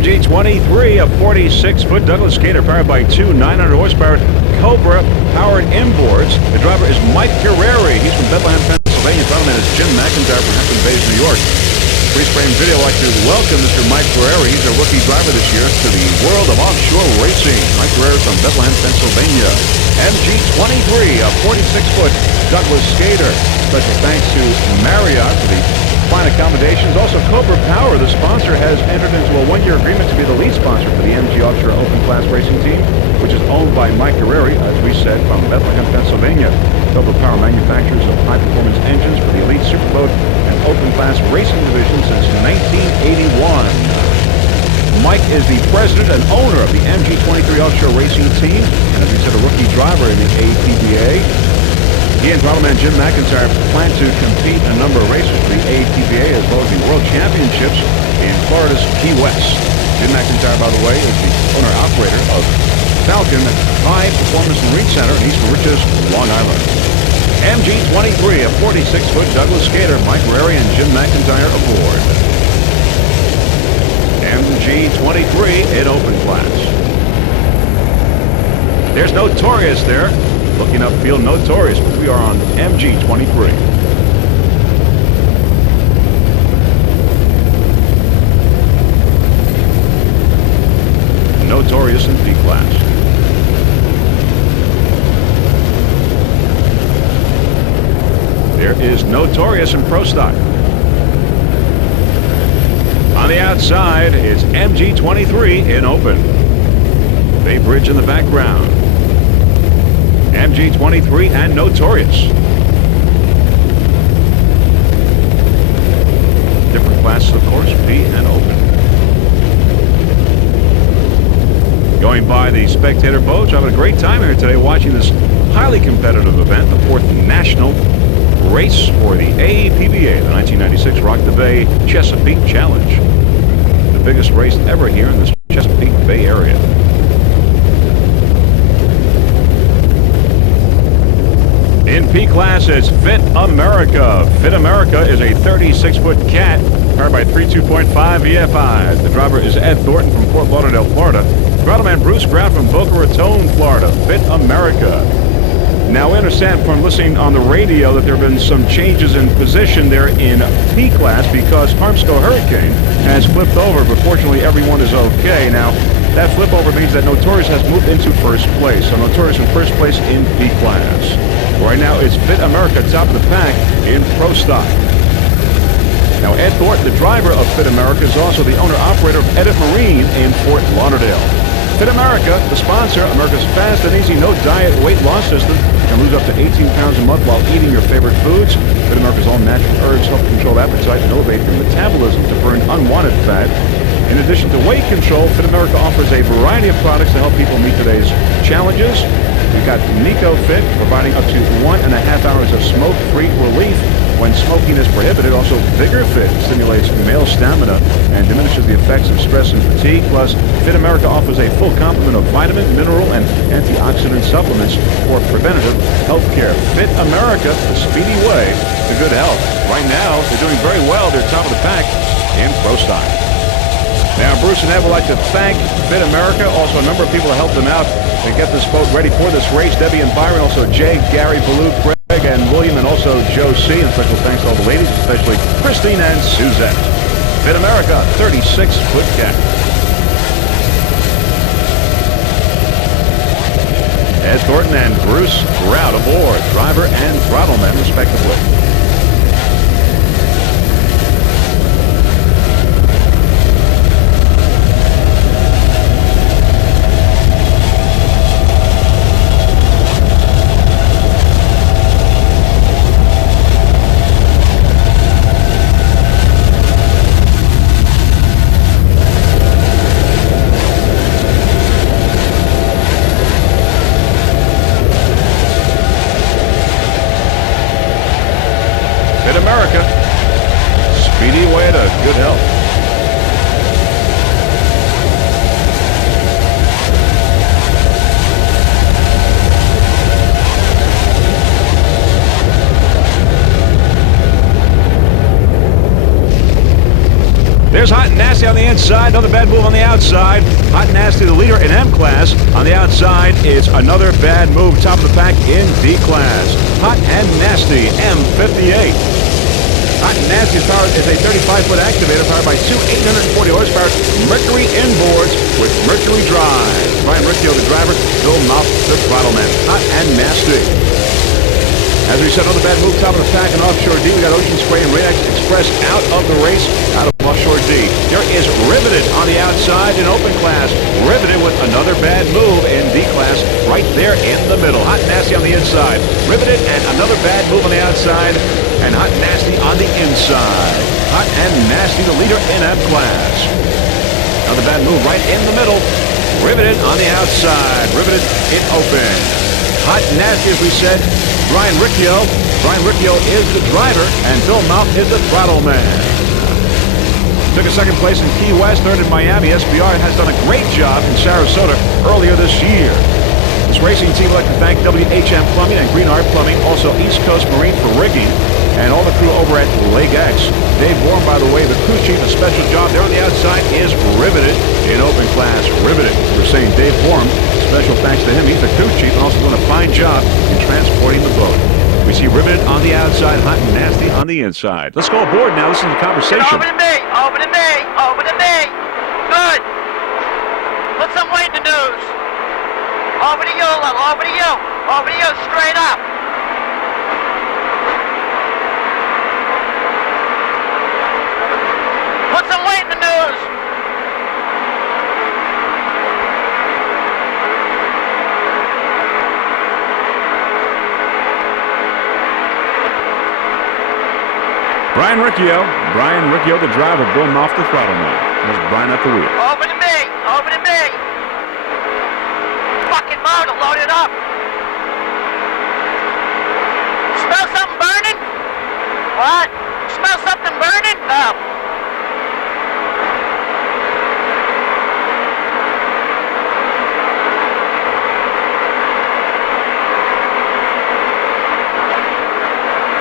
MG-23, a 46-foot Douglas Gator powered by two 900 horsepower Cobra powered inboards. The driver is Mike Guerreri. He's from Bethlehem, Pennsylvania. Throttle man is Jim McIntyre from Hampton Bays, New York. Freeze frame video. I'd like to welcome Mr. Mike Guerreri. He's a rookie driver this year to the world of offshore racing. Mike Guerreri from Bethlehem, Pennsylvania. MG-23, a 46-foot Douglas Gator. Special thanks to Marriott for the fine accommodations. Also, Cobra Power, the sponsor, has entered into a one-year agreement to be the lead sponsor for the MG Offshore Open Class Racing Team, which is owned by Mike Guerreri, as we said, from Bethlehem, Pennsylvania. Cobra Power manufacturers of high-performance engines for the elite Superboat and Open Class Racing division since 1981. Mike is the president and owner of the MG-23 Offshore Racing Team, and as we said, a rookie driver in the APBA. He and Throttle man Jim McIntyre plan to compete in a number of races for the APBA as well as the World Championships in Florida's Key West. Jim McIntyre, by the way, is the owner-operator of Falcon High Performance Marine Center in East Mauritius, Long Island. MG-23, a 46-foot Douglas Gator, Mike Guerreri and Jim McIntyre aboard. MG-23 in open class. There's Notorious there. Looking upfield, Notorious, but we are on MG-23. Notorious in B class. There is Notorious in Pro Stock. On the outside, it's MG-23 in open. Bay Bridge in the background. MG-23 and Notorious. Different classes, of course, B and open. Going by the spectator boats, having a great time here today watching this highly competitive event, the 4th National Race for the APBA, the 1996 Rock the Bay Chesapeake Challenge. The biggest race ever here in this Chesapeake Bay area. In P class is Fit America. Fit America is a 36-foot cat powered by 3.2.5 EFIs. The driver is Ed Thornton from Fort Lauderdale, Florida. Throttle man Bruce Graff from Boca Raton, Florida. Fit America. Now, we understand from listening on the radio that there have been some changes in position there in P class because Harmsco Hurricane has flipped over, but fortunately everyone is okay. Now, that flip over means that Notorious has moved into first place. So Notorious in first place in P class. Right now, it's Fit America top of the pack in Pro Stock. Now, Ed Thornton, the driver of Fit America, is also the owner-operator of Edit Marine in Fort Lauderdale. Fit America, the sponsor, America's fast and easy no-diet weight loss system. You can lose up to 18 pounds a month while eating your favorite foods. Fit America's all-natural herbs help control appetite and elevate your metabolism to burn unwanted fat. In addition to weight control, Fit America offers a variety of products to help people meet today's challenges. We've got Nico Fit, providing up to 1.5 hours of smoke-free relief. when smoking is prohibited. Also, Vigor Fit stimulates male stamina and diminishes the effects of stress and fatigue. Plus, Fit America offers a full complement of vitamin, mineral, and antioxidant supplements for preventative health care. Fit America, the speedy way to good health. Right now, they're doing very well. They're top of the pack in pro style. Now, Bruce and Ed would like to thank Fit America. Also, a number of people helped them out to get this boat ready for this race. Debbie and Byron, also Jay, Gary, Baloo, Greg, and William, and also Joe C. And special thanks to all the ladies, especially Christine and Suzette. Fit America, 36-foot cat. Ed Thornton and Bruce Grout aboard, driver and throttleman, respectively. America, speedy way to good health. There's Hot and Nasty on the inside, another bad move on the outside. Hot and Nasty, the leader in M class. On the outside is another bad move, top of the pack in D class. Hot and Nasty, M58. Hot and Nasty is a 35-foot activator powered by two 840 horsepower Mercury inboards with Mercury drive. Brian Riccio, the driver, Bill Mouth, the throttleman. Hot and Nasty. As we said, another bad move, top of the pack in Offshore D. We got Ocean Spray and Rain Express out of the race, out of Offshore D. There is Riveted on the outside in open class. Riveted with another bad move in D class, right there in the middle. Hot and Nasty on the inside. Riveted and another bad move on the outside. And Hot and Nasty on the inside. Hot and Nasty, the leader in F class. Another bad move right in the middle. Riveted on the outside. Riveted in open. Hot and Nasty, as we said, Brian Riccio. Brian Riccio is the driver, and Bill Mouth is the throttle man. Took a second place in Key West, third in Miami. SBR has done a great job in Sarasota earlier this year. This racing team would like to thank WHM Plumbing and Green Art Plumbing, also East Coast Marine for rigging, and all the crew over at Lake X. Dave Warren, by the way, the crew chief, a special job there on the outside is Riveted in open class. Riveted. We're saying Dave Warren, special thanks to him. He's the crew chief and also doing a fine job in transporting the boat. We see Riveted on the outside, Hot and Nasty on the inside. Let's go aboard now. Listen to the conversation. Over to me, over to me, over to me. Good. Put some weight in the news. Over to you, love, over to you. Over to you, straight up. Put some weight in the news. Brian Riccio, the driver, Bill Mouth, the throttle man. There's Brian at the wheel. Over to me, over to me. Fucking motor, load it up. Smell something burning? What? Smell something burning? No.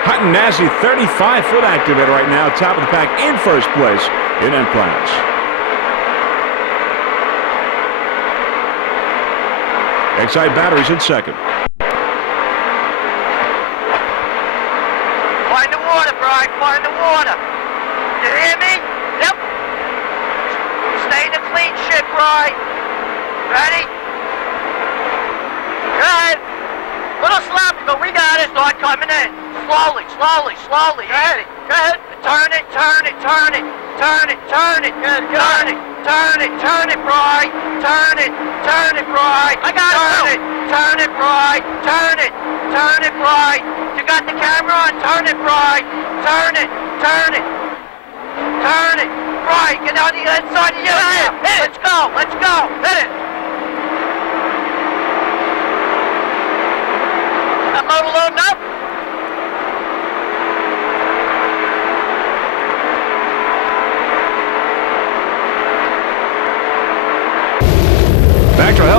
Hot and Nasty, 35-foot activator right now, top of the pack in first place in M class. Excite batteries in second. Find the water, Brian, find the water. You hear me? Yep. Stay in the clean ship, Brian. Ready? Good. Little sloppy, but we got it. Start coming in. Slowly, slowly, slowly. Good. Good. Turn it, turn it, turn it. Turn it, turn it. Good, good. Turn it, turn it, turn it, Brian. Turn it, Brian. I got it. Turn it, Brian. Turn it, Brian. You got the camera on? Turn it, Brian. Turn it, turn it. Turn it. Brian, get on the inside of you. Let's go, let's go. Hit it. That motor loading up?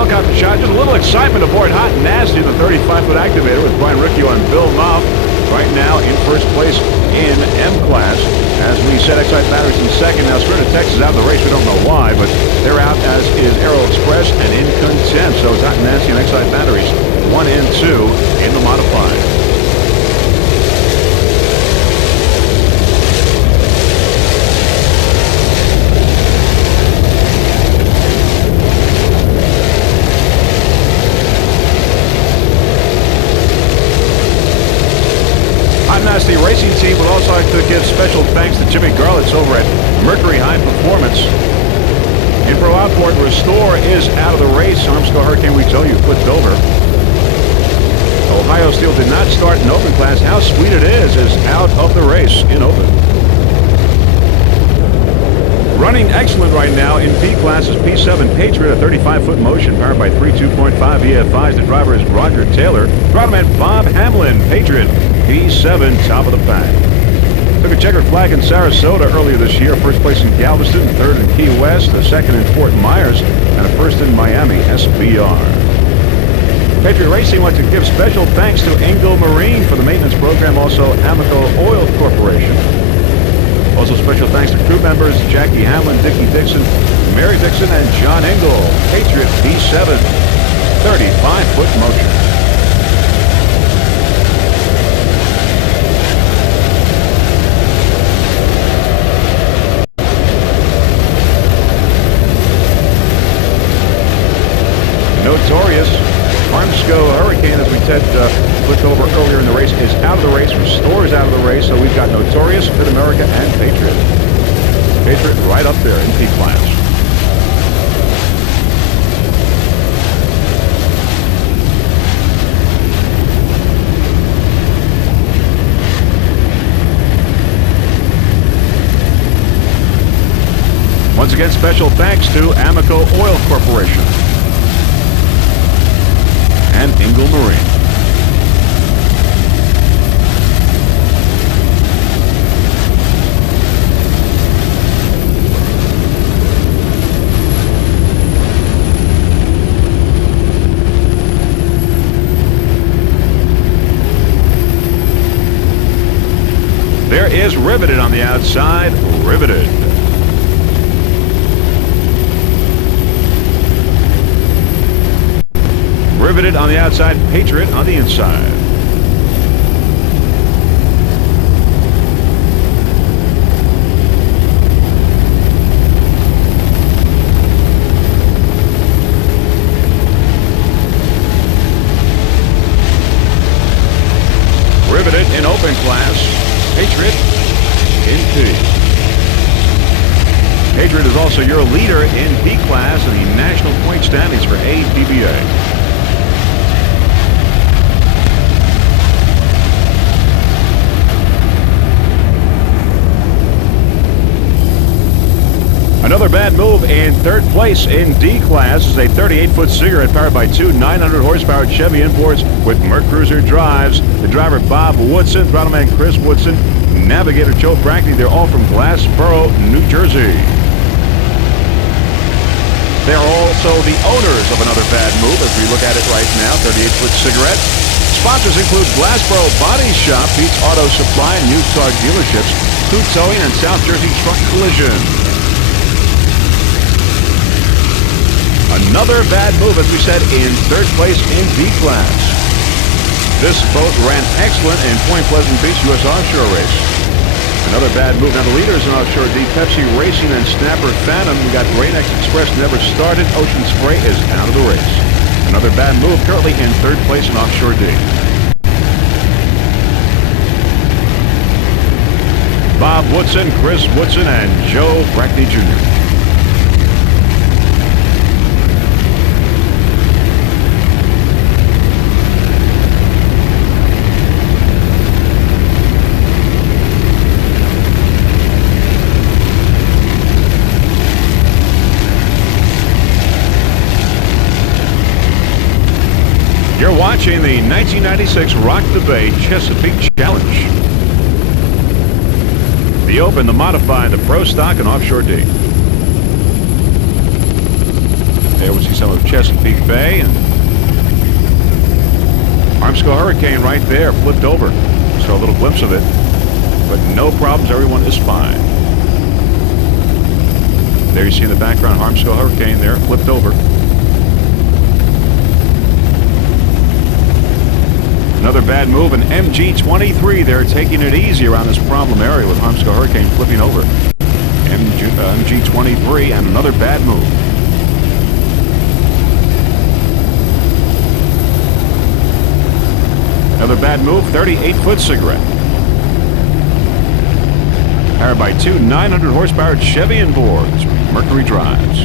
helicopter shot. Just a little excitement aboard Hot and Nasty, the 35-foot activator with Brian Riccio and Bill Knopf. Right now in first place in M class. As we set Excite Batteries in second. Now Spirit of Texas out of the race. We don't know why, but they're out, as is Aero Express and In Content. So it's Hot and Nasty and Excite Batteries 1 and 2 in the modified. The racing team would also like to give special thanks to Jimmy Garlitz over at Mercury High Performance. In Pro Outboard, Restore is out of the race. Armscor Hurricane, we tell you, flipped over. Ohio Steel did not start in open class. How Sweet It Is out of the race in open. Running excellent right now in P class is P7 Patriot, a 35-foot motion powered by 3 2.5 EFIs. The driver is Roger Taylor. Throttle Bob Hamlin, Patriot, P7, top of the pack. Took a checkered flag in Sarasota earlier this year. First place in Galveston, third in Key West, a second in Fort Myers, and a first in Miami, SBR. Patriot Racing wants to give special thanks to Engel Marine for the maintenance program, also Amico Oil Corporation. Also special thanks to crew members Jackie Hamlin, Dickie Dixon, Mary Dixon, and John Engel. Patriot P7, 35-foot motion. Notorious Armscor Hurricane, as we said, flipped over earlier in the race, is out of the race. Restore is out of the race, so we've got Notorious, Mid America, and Patriot. Patriot right up there in P class. Once again, special thanks to Amico Oil Corporation and Engel Marine. There is Riveted on the outside. Riveted. Riveted on the outside, Patriot on the inside. Riveted in open class, Patriot in P. Patriot is also your leader in P class in the national point standings for APBA. Another bad move in third place in D class is a 38-foot cigarette powered by two 900-horsepower Chevy inboards with Merc Cruiser drives. The driver Bob Woodson, throttleman Chris Woodson, navigator Joe Brackney. They're all from Glassboro, New Jersey. They are also the owners of another bad move as we look at it right now, 38-foot cigarette. Sponsors include Glassboro Body Shop, Pete's Auto Supply, and used car dealerships, Hoot Towing, and South Jersey Truck Collision. Another bad move, as we said, in third place in D class. This boat ran excellent in Point Pleasant Beach U.S. Offshore race. Another bad move. Now the leaders in Offshore D, Pepsi Racing and Snapper Phantom. We got Rain-X Express never started. Ocean Spray is out of the race. Another bad move, currently in third place in Offshore D. Bob Woodson, Chris Woodson, and Joe Brackney Jr. You're watching the 1996 Rock the Bay Chesapeake Challenge. The Open, the Modified, the Pro Stock, and Offshore D. There we see some of Chesapeake Bay, and Harmsco Hurricane right there, flipped over. So a little glimpse of it, but no problems. Everyone is fine. There you see in the background Harmsco Hurricane there, flipped over. Another bad move, an MG-23 there, taking it easy around this problem area with Harmsco Hurricane flipping over. MG-23 and another bad move. Another bad move, 38-foot cigarette. Powered by two 900 horsepower Chevy inboards, Mercury drives.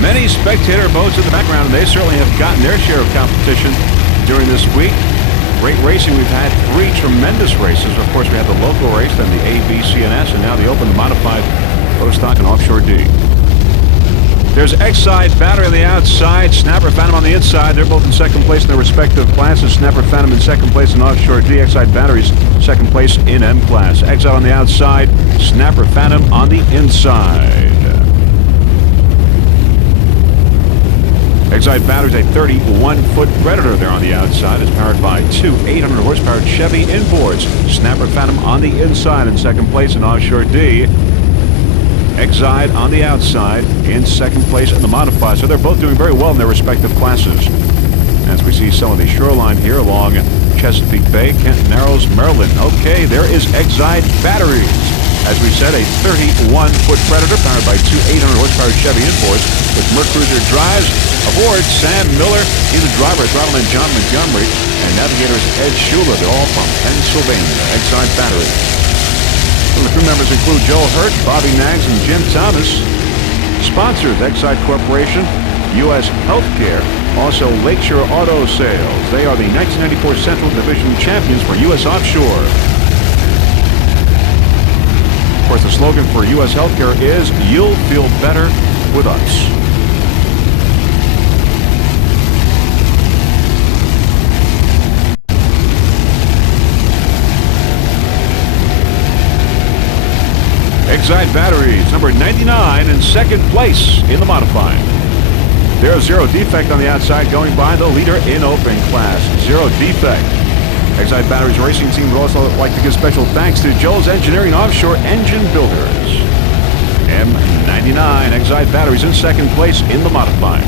Many spectator boats in the background, and they certainly have gotten their share of competition during this week. Great racing. We've had three tremendous races. Of course, we had the local race, then the ABCNS, and now the open, the modified Boat Stock and Offshore D. There's Exide Battery on the outside, Snapper Phantom on the inside. They're both in second place in their respective classes. Snapper Phantom in second place in Offshore D. Exide Battery's second place in M class. Exide on the outside, Snapper Phantom on the inside. Exide Battery's a 31-foot Predator there on the outside. It's powered by two 800 horsepower Chevy inboards. Snapper Phantom on the inside in second place in Offshore D. Exide on the outside in second place in the modified. So they're both doing very well in their respective classes. As we see some of the shoreline here along Chesapeake Bay, Kent Narrows, Maryland. Okay, there is Exide Batteries. As we said, a 31-foot Predator powered by two 800 horsepower Chevy inboards with Mercruiser drives. Aboard, Sam Miller, he's the driver, throttleman John Montgomery, and navigators Ed Schuler. They're all from Pennsylvania. Exide Battery. Some of the crew members include Joe Hurt, Bobby Nags, and Jim Thomas. Sponsors, Exide Corporation, U.S. Healthcare, also Lakeshore Auto Sales. They are the 1994 Central Division champions for U.S. Offshore. Of course, the slogan for U.S. Healthcare is, "You'll feel better with us." Exide Batteries, number 99 in second place in the modified. There's Zero Defect on the outside going by the leader in open class. Zero Defect. Exide Batteries racing team would also like to give special thanks to Joel's Engineering Offshore Engine Builders. M99 Exide Batteries in second place in the modified.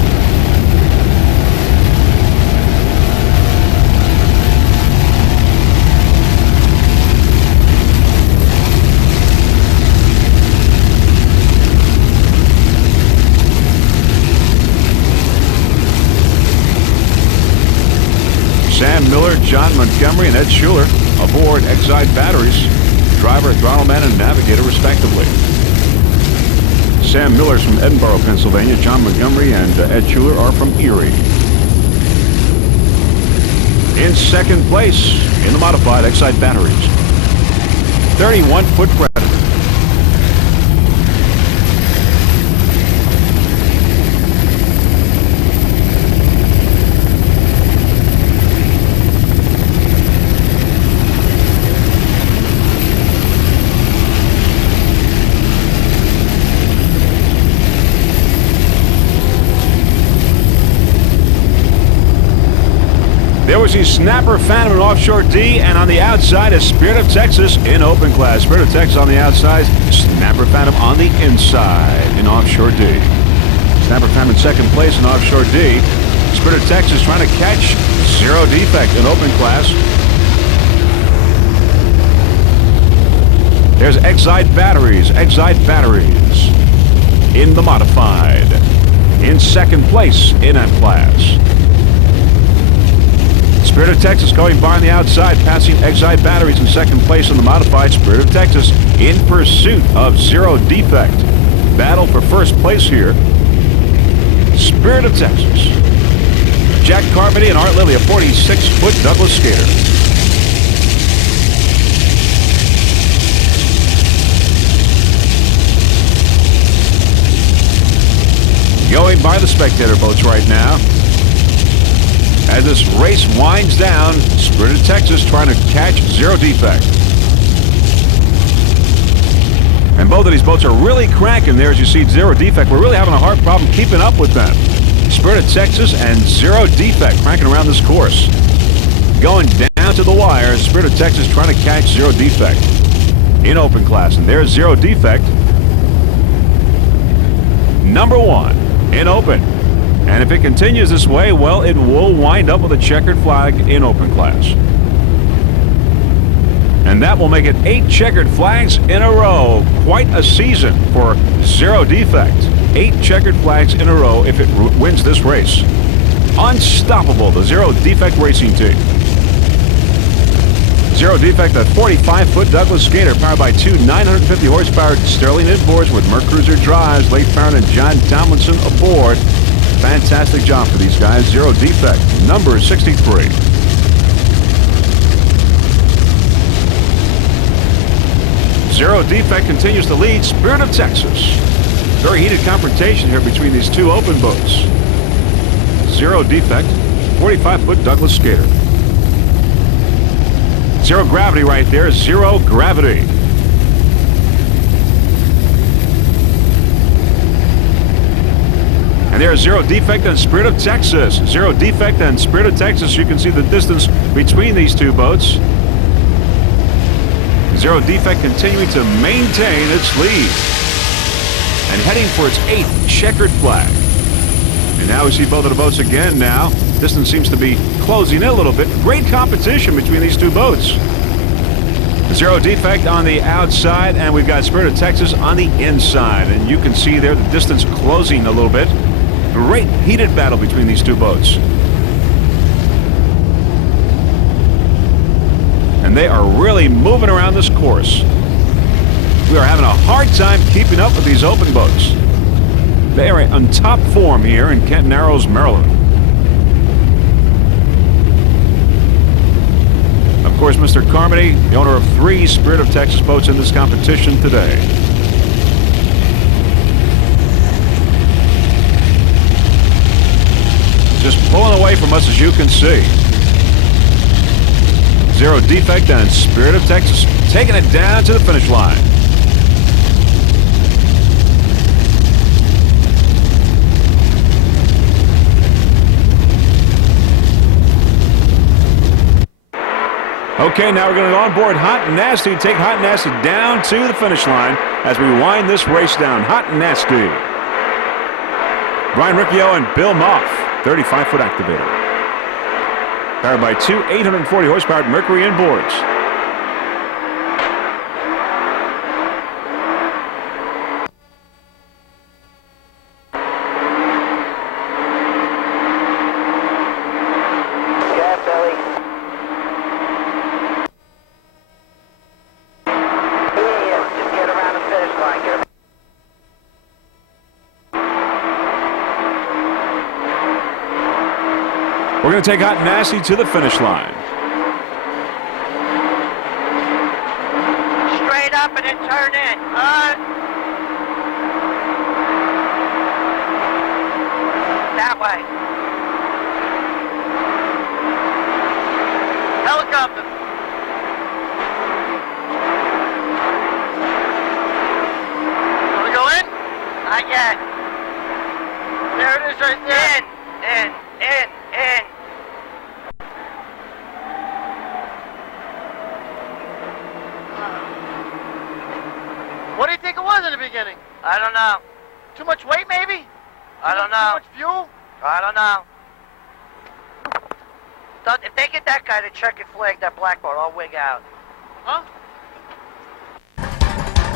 Sam Miller, John Montgomery, and Ed Schuler aboard Exide Batteries, driver, throttleman, and navigator, respectively. Sam Miller's from Edinburgh, Pennsylvania. John Montgomery and Ed Schuler are from Erie. In second place in the modified Exide Batteries, 31-foot Predator. There was the Snapper Phantom in Offshore D, and on the outside is Spirit of Texas in open class. Spirit of Texas on the outside, Snapper Phantom on the inside in Offshore D. Snapper Phantom in second place in Offshore D. Spirit of Texas trying to catch Zero Defect in open class. There's Exide Batteries in the modified. In second place in M class. Spirit of Texas going by on the outside, passing Exide Batteries in second place in the modified. Spirit of Texas in pursuit of Zero Defect. Battle for first place here. Spirit of Texas. Jack Carmody and Art Lilly, a 46-foot Douglas skater. Going by the spectator boats right now. As this race winds down, Spirit of Texas trying to catch Zero Defect. And both of these boats are really cranking there as you see Zero Defect. We're really having a hard problem keeping up with them. Spirit of Texas and Zero Defect cranking around this course. Going down to the wire, Spirit of Texas trying to catch Zero Defect in open class. And there's Zero Defect, number 1 in open. And if it continues this way, well, it will wind up with a checkered flag in open class. And that will make it 8 checkered flags in a row. Quite a season for Zero Defect. 8 checkered flags in a row if it wins this race. Unstoppable, the Zero Defect racing team. Zero Defect, a 45-foot Douglas skater powered by 2 950 horsepower Sterling inboards with Mercruiser drives. Leif Farron and John Tomlinson aboard. Fantastic job for these guys. Zero Defect, number 63. Zero Defect continues to lead Spirit of Texas. Very heated confrontation here between these two open boats. Zero Defect, 45-foot Douglas skater. Zero Gravity right there. Zero Gravity. And there's Zero Defect and Spirit of Texas. Zero Defect and Spirit of Texas. You can see the distance between these two boats. Zero Defect continuing to maintain its lead and heading for its 8th checkered flag. And now we see both of the boats again now. Distance seems to be closing in a little bit. Great competition between these two boats. Zero Defect on the outside, and we've got Spirit of Texas on the inside. And you can see there the distance closing a little bit. Great heated battle between these two boats. And they are really moving around this course. We are having a hard time keeping up with these open boats. They are on top form here in Kent Narrows, Maryland. Of course, Mr. Carmody, the owner of 3 Spirit of Texas boats in this competition today. Just pulling away from us, as you can see. Zero Defect and Spirit of Texas taking it down to the finish line. Okay, now we're going to go on board Hot and Nasty, take Hot and Nasty down to the finish line as we wind this race down. Hot and Nasty. Brian Riccio and Bill Moff, 35-foot activator. Powered by 2 840 horsepower Mercury inboards. Yeah, Billy. Yeah, just get around the finish line. Get We're going to take Hot and Nasty to the finish line. straight up and then turn in. That way. Helicopter. Want to go in? Not yet. There it is right there. In. What do you think it was in the beginning? I don't know. Too much weight, maybe? I don't know. Too much fuel? I don't know. If they get that guy to check and flag that black boat, I'll wig out. Huh?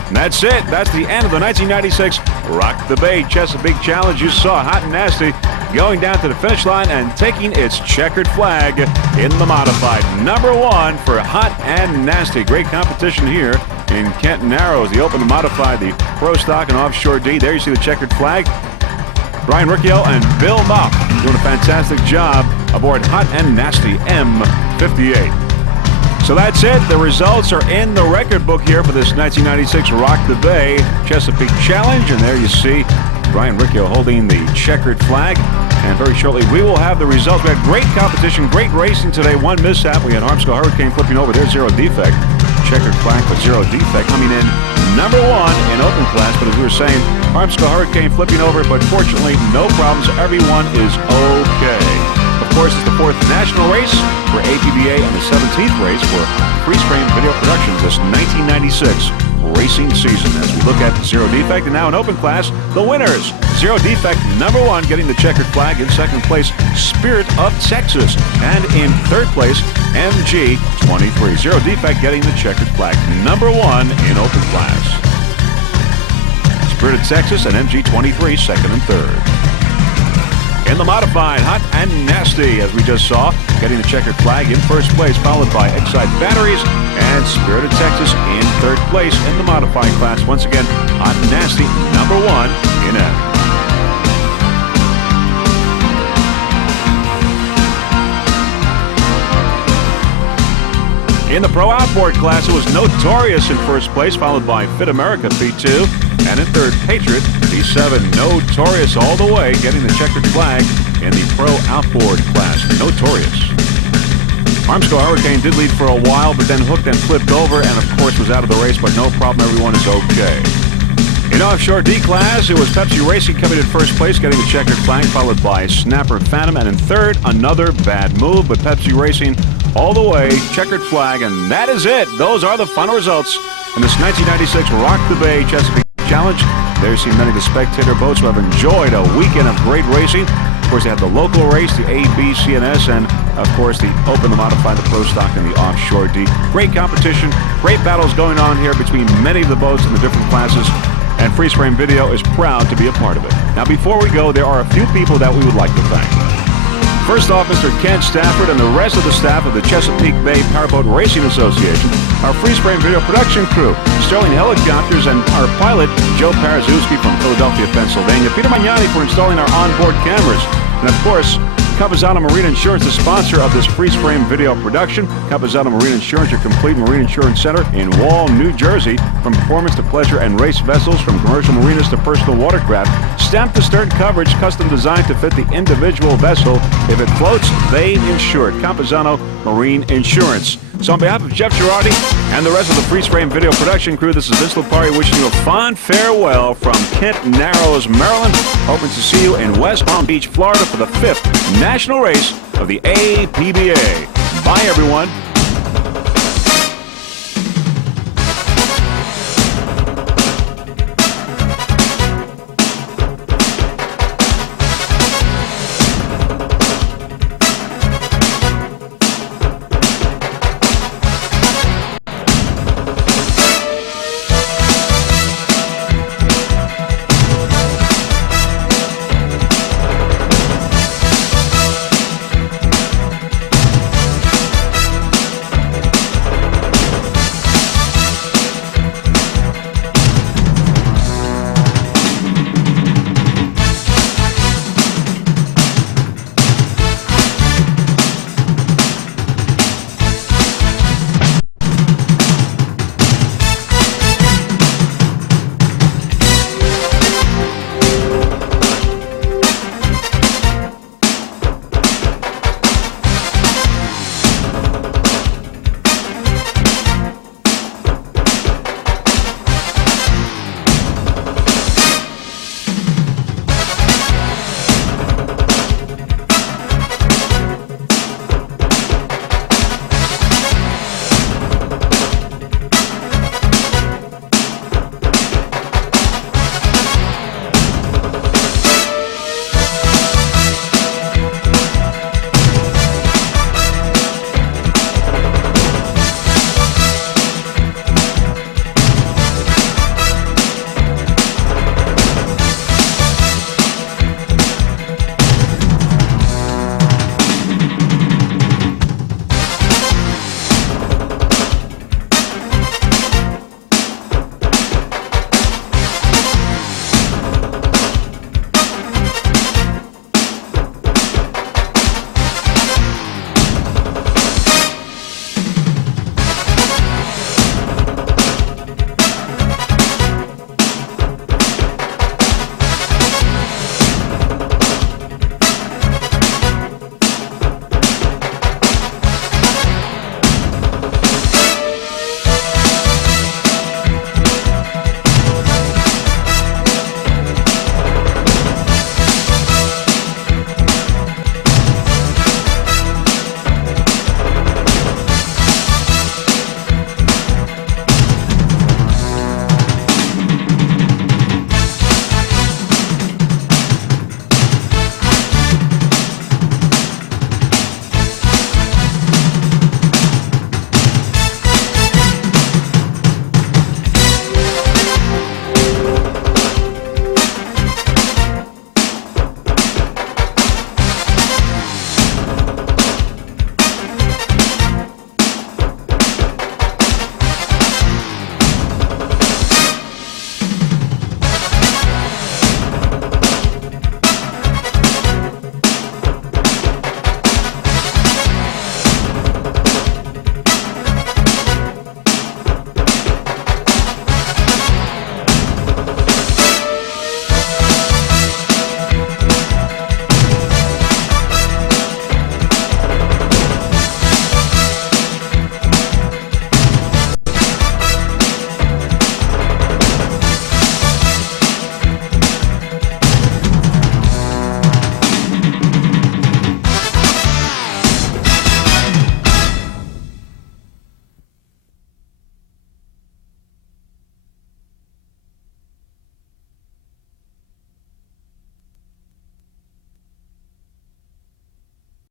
And that's it. That's the end of the 1996 Rock the Bay Chesapeake Challenge. You saw Hot and Nasty going down to the finish line and taking its checkered flag in the modified. Number 1 for Hot and Nasty. Great competition here in Kent Narrows. The open modified, the Pro Stock and Offshore D. There you see the checkered flag. Brian Riccio and Bill Mopp doing a fantastic job aboard Hot and Nasty M58. So that's it. The results are in the record book here for this 1996 Rock the Bay Chesapeake Challenge. And there you see Brian Riccio holding the checkered flag. And very shortly, we will have the results. We had great competition, great racing today. One mishap. We had Harmsco Hurricane flipping over their zero defect. Checkered Flag with zero defect coming in number 1 in open class. But as we were saying, Harmsco Hurricane flipping over, but fortunately, no problems. Everyone is okay. Of course, it's the 4th national race for APBA and the 17th race for Freeze Frame Video Productions this 1996 racing season. As we look at zero defect, and now in open class, the winners. Zero defect number 1 getting the checkered flag. In second place, Spirit of Texas. And in third place, MG23. Zero defect getting the checkered flag number 1 in open class. Spirit of Texas and MG23 second and third. In the modified, Hot and Nasty, as we just saw, getting the checkered flag in first place, followed by Excite Batteries and Spirit of Texas in third place in the modified class. Once again, Hot and Nasty, number 1 in F. In the Pro Outboard class, it was Notorious in first place, followed by Fit America P2, and in third, Patriot P7. Notorious all the way, getting the checkered flag in the Pro Outboard class. Notorious. Harmsco Hurricane did lead for a while, but then hooked and flipped over, and of course was out of the race, but no problem, everyone is okay. In Offshore D class, it was Pepsi Racing coming in first place, getting the checkered flag, followed by Snapper Phantom, and in third, Another Bad Move, but Pepsi Racing all the way, checkered flag, and that is it. Those are the final results in this 1996 Rock the Bay Chesapeake Challenge. There you see many of the spectator boats who have enjoyed a weekend of great racing. Of course, they had the local race, the ABCNS, and of course the Open, the Modified, the Pro Stock, and the Offshore D. Great competition, great battles going on here between many of the boats in the different classes, and Freeze Frame Video is proud to be a part of it. Now, before we go, there are a few people that we would like to thank. First off, Mr. Ken Stafford and the rest of the staff of the Chesapeake Bay Powerboat Racing Association, our Freeze Frame Video production crew, Sterling Helicopters, and our pilot, Joe Parazewski from Philadelphia, Pennsylvania, Peter Magnani for installing our onboard cameras, and of course, Capizano Marine Insurance, the sponsor of this Freeze Frame Video production. Capizano Marine Insurance, your complete marine insurance center in Wall, New Jersey. From performance to pleasure and race vessels, from commercial marinas to personal watercraft. Stamp to stern coverage, custom designed to fit the individual vessel. If it floats, they insure it. Capizano Marine Insurance. So on behalf of Jeff Girardi and the rest of the Freeze Frame Video production crew, this is Vince Lupari wishing you a fond farewell from Kent Narrows, Maryland. Hoping to see you in West Palm Beach, Florida for the 5th national race of the APBA. Bye, everyone.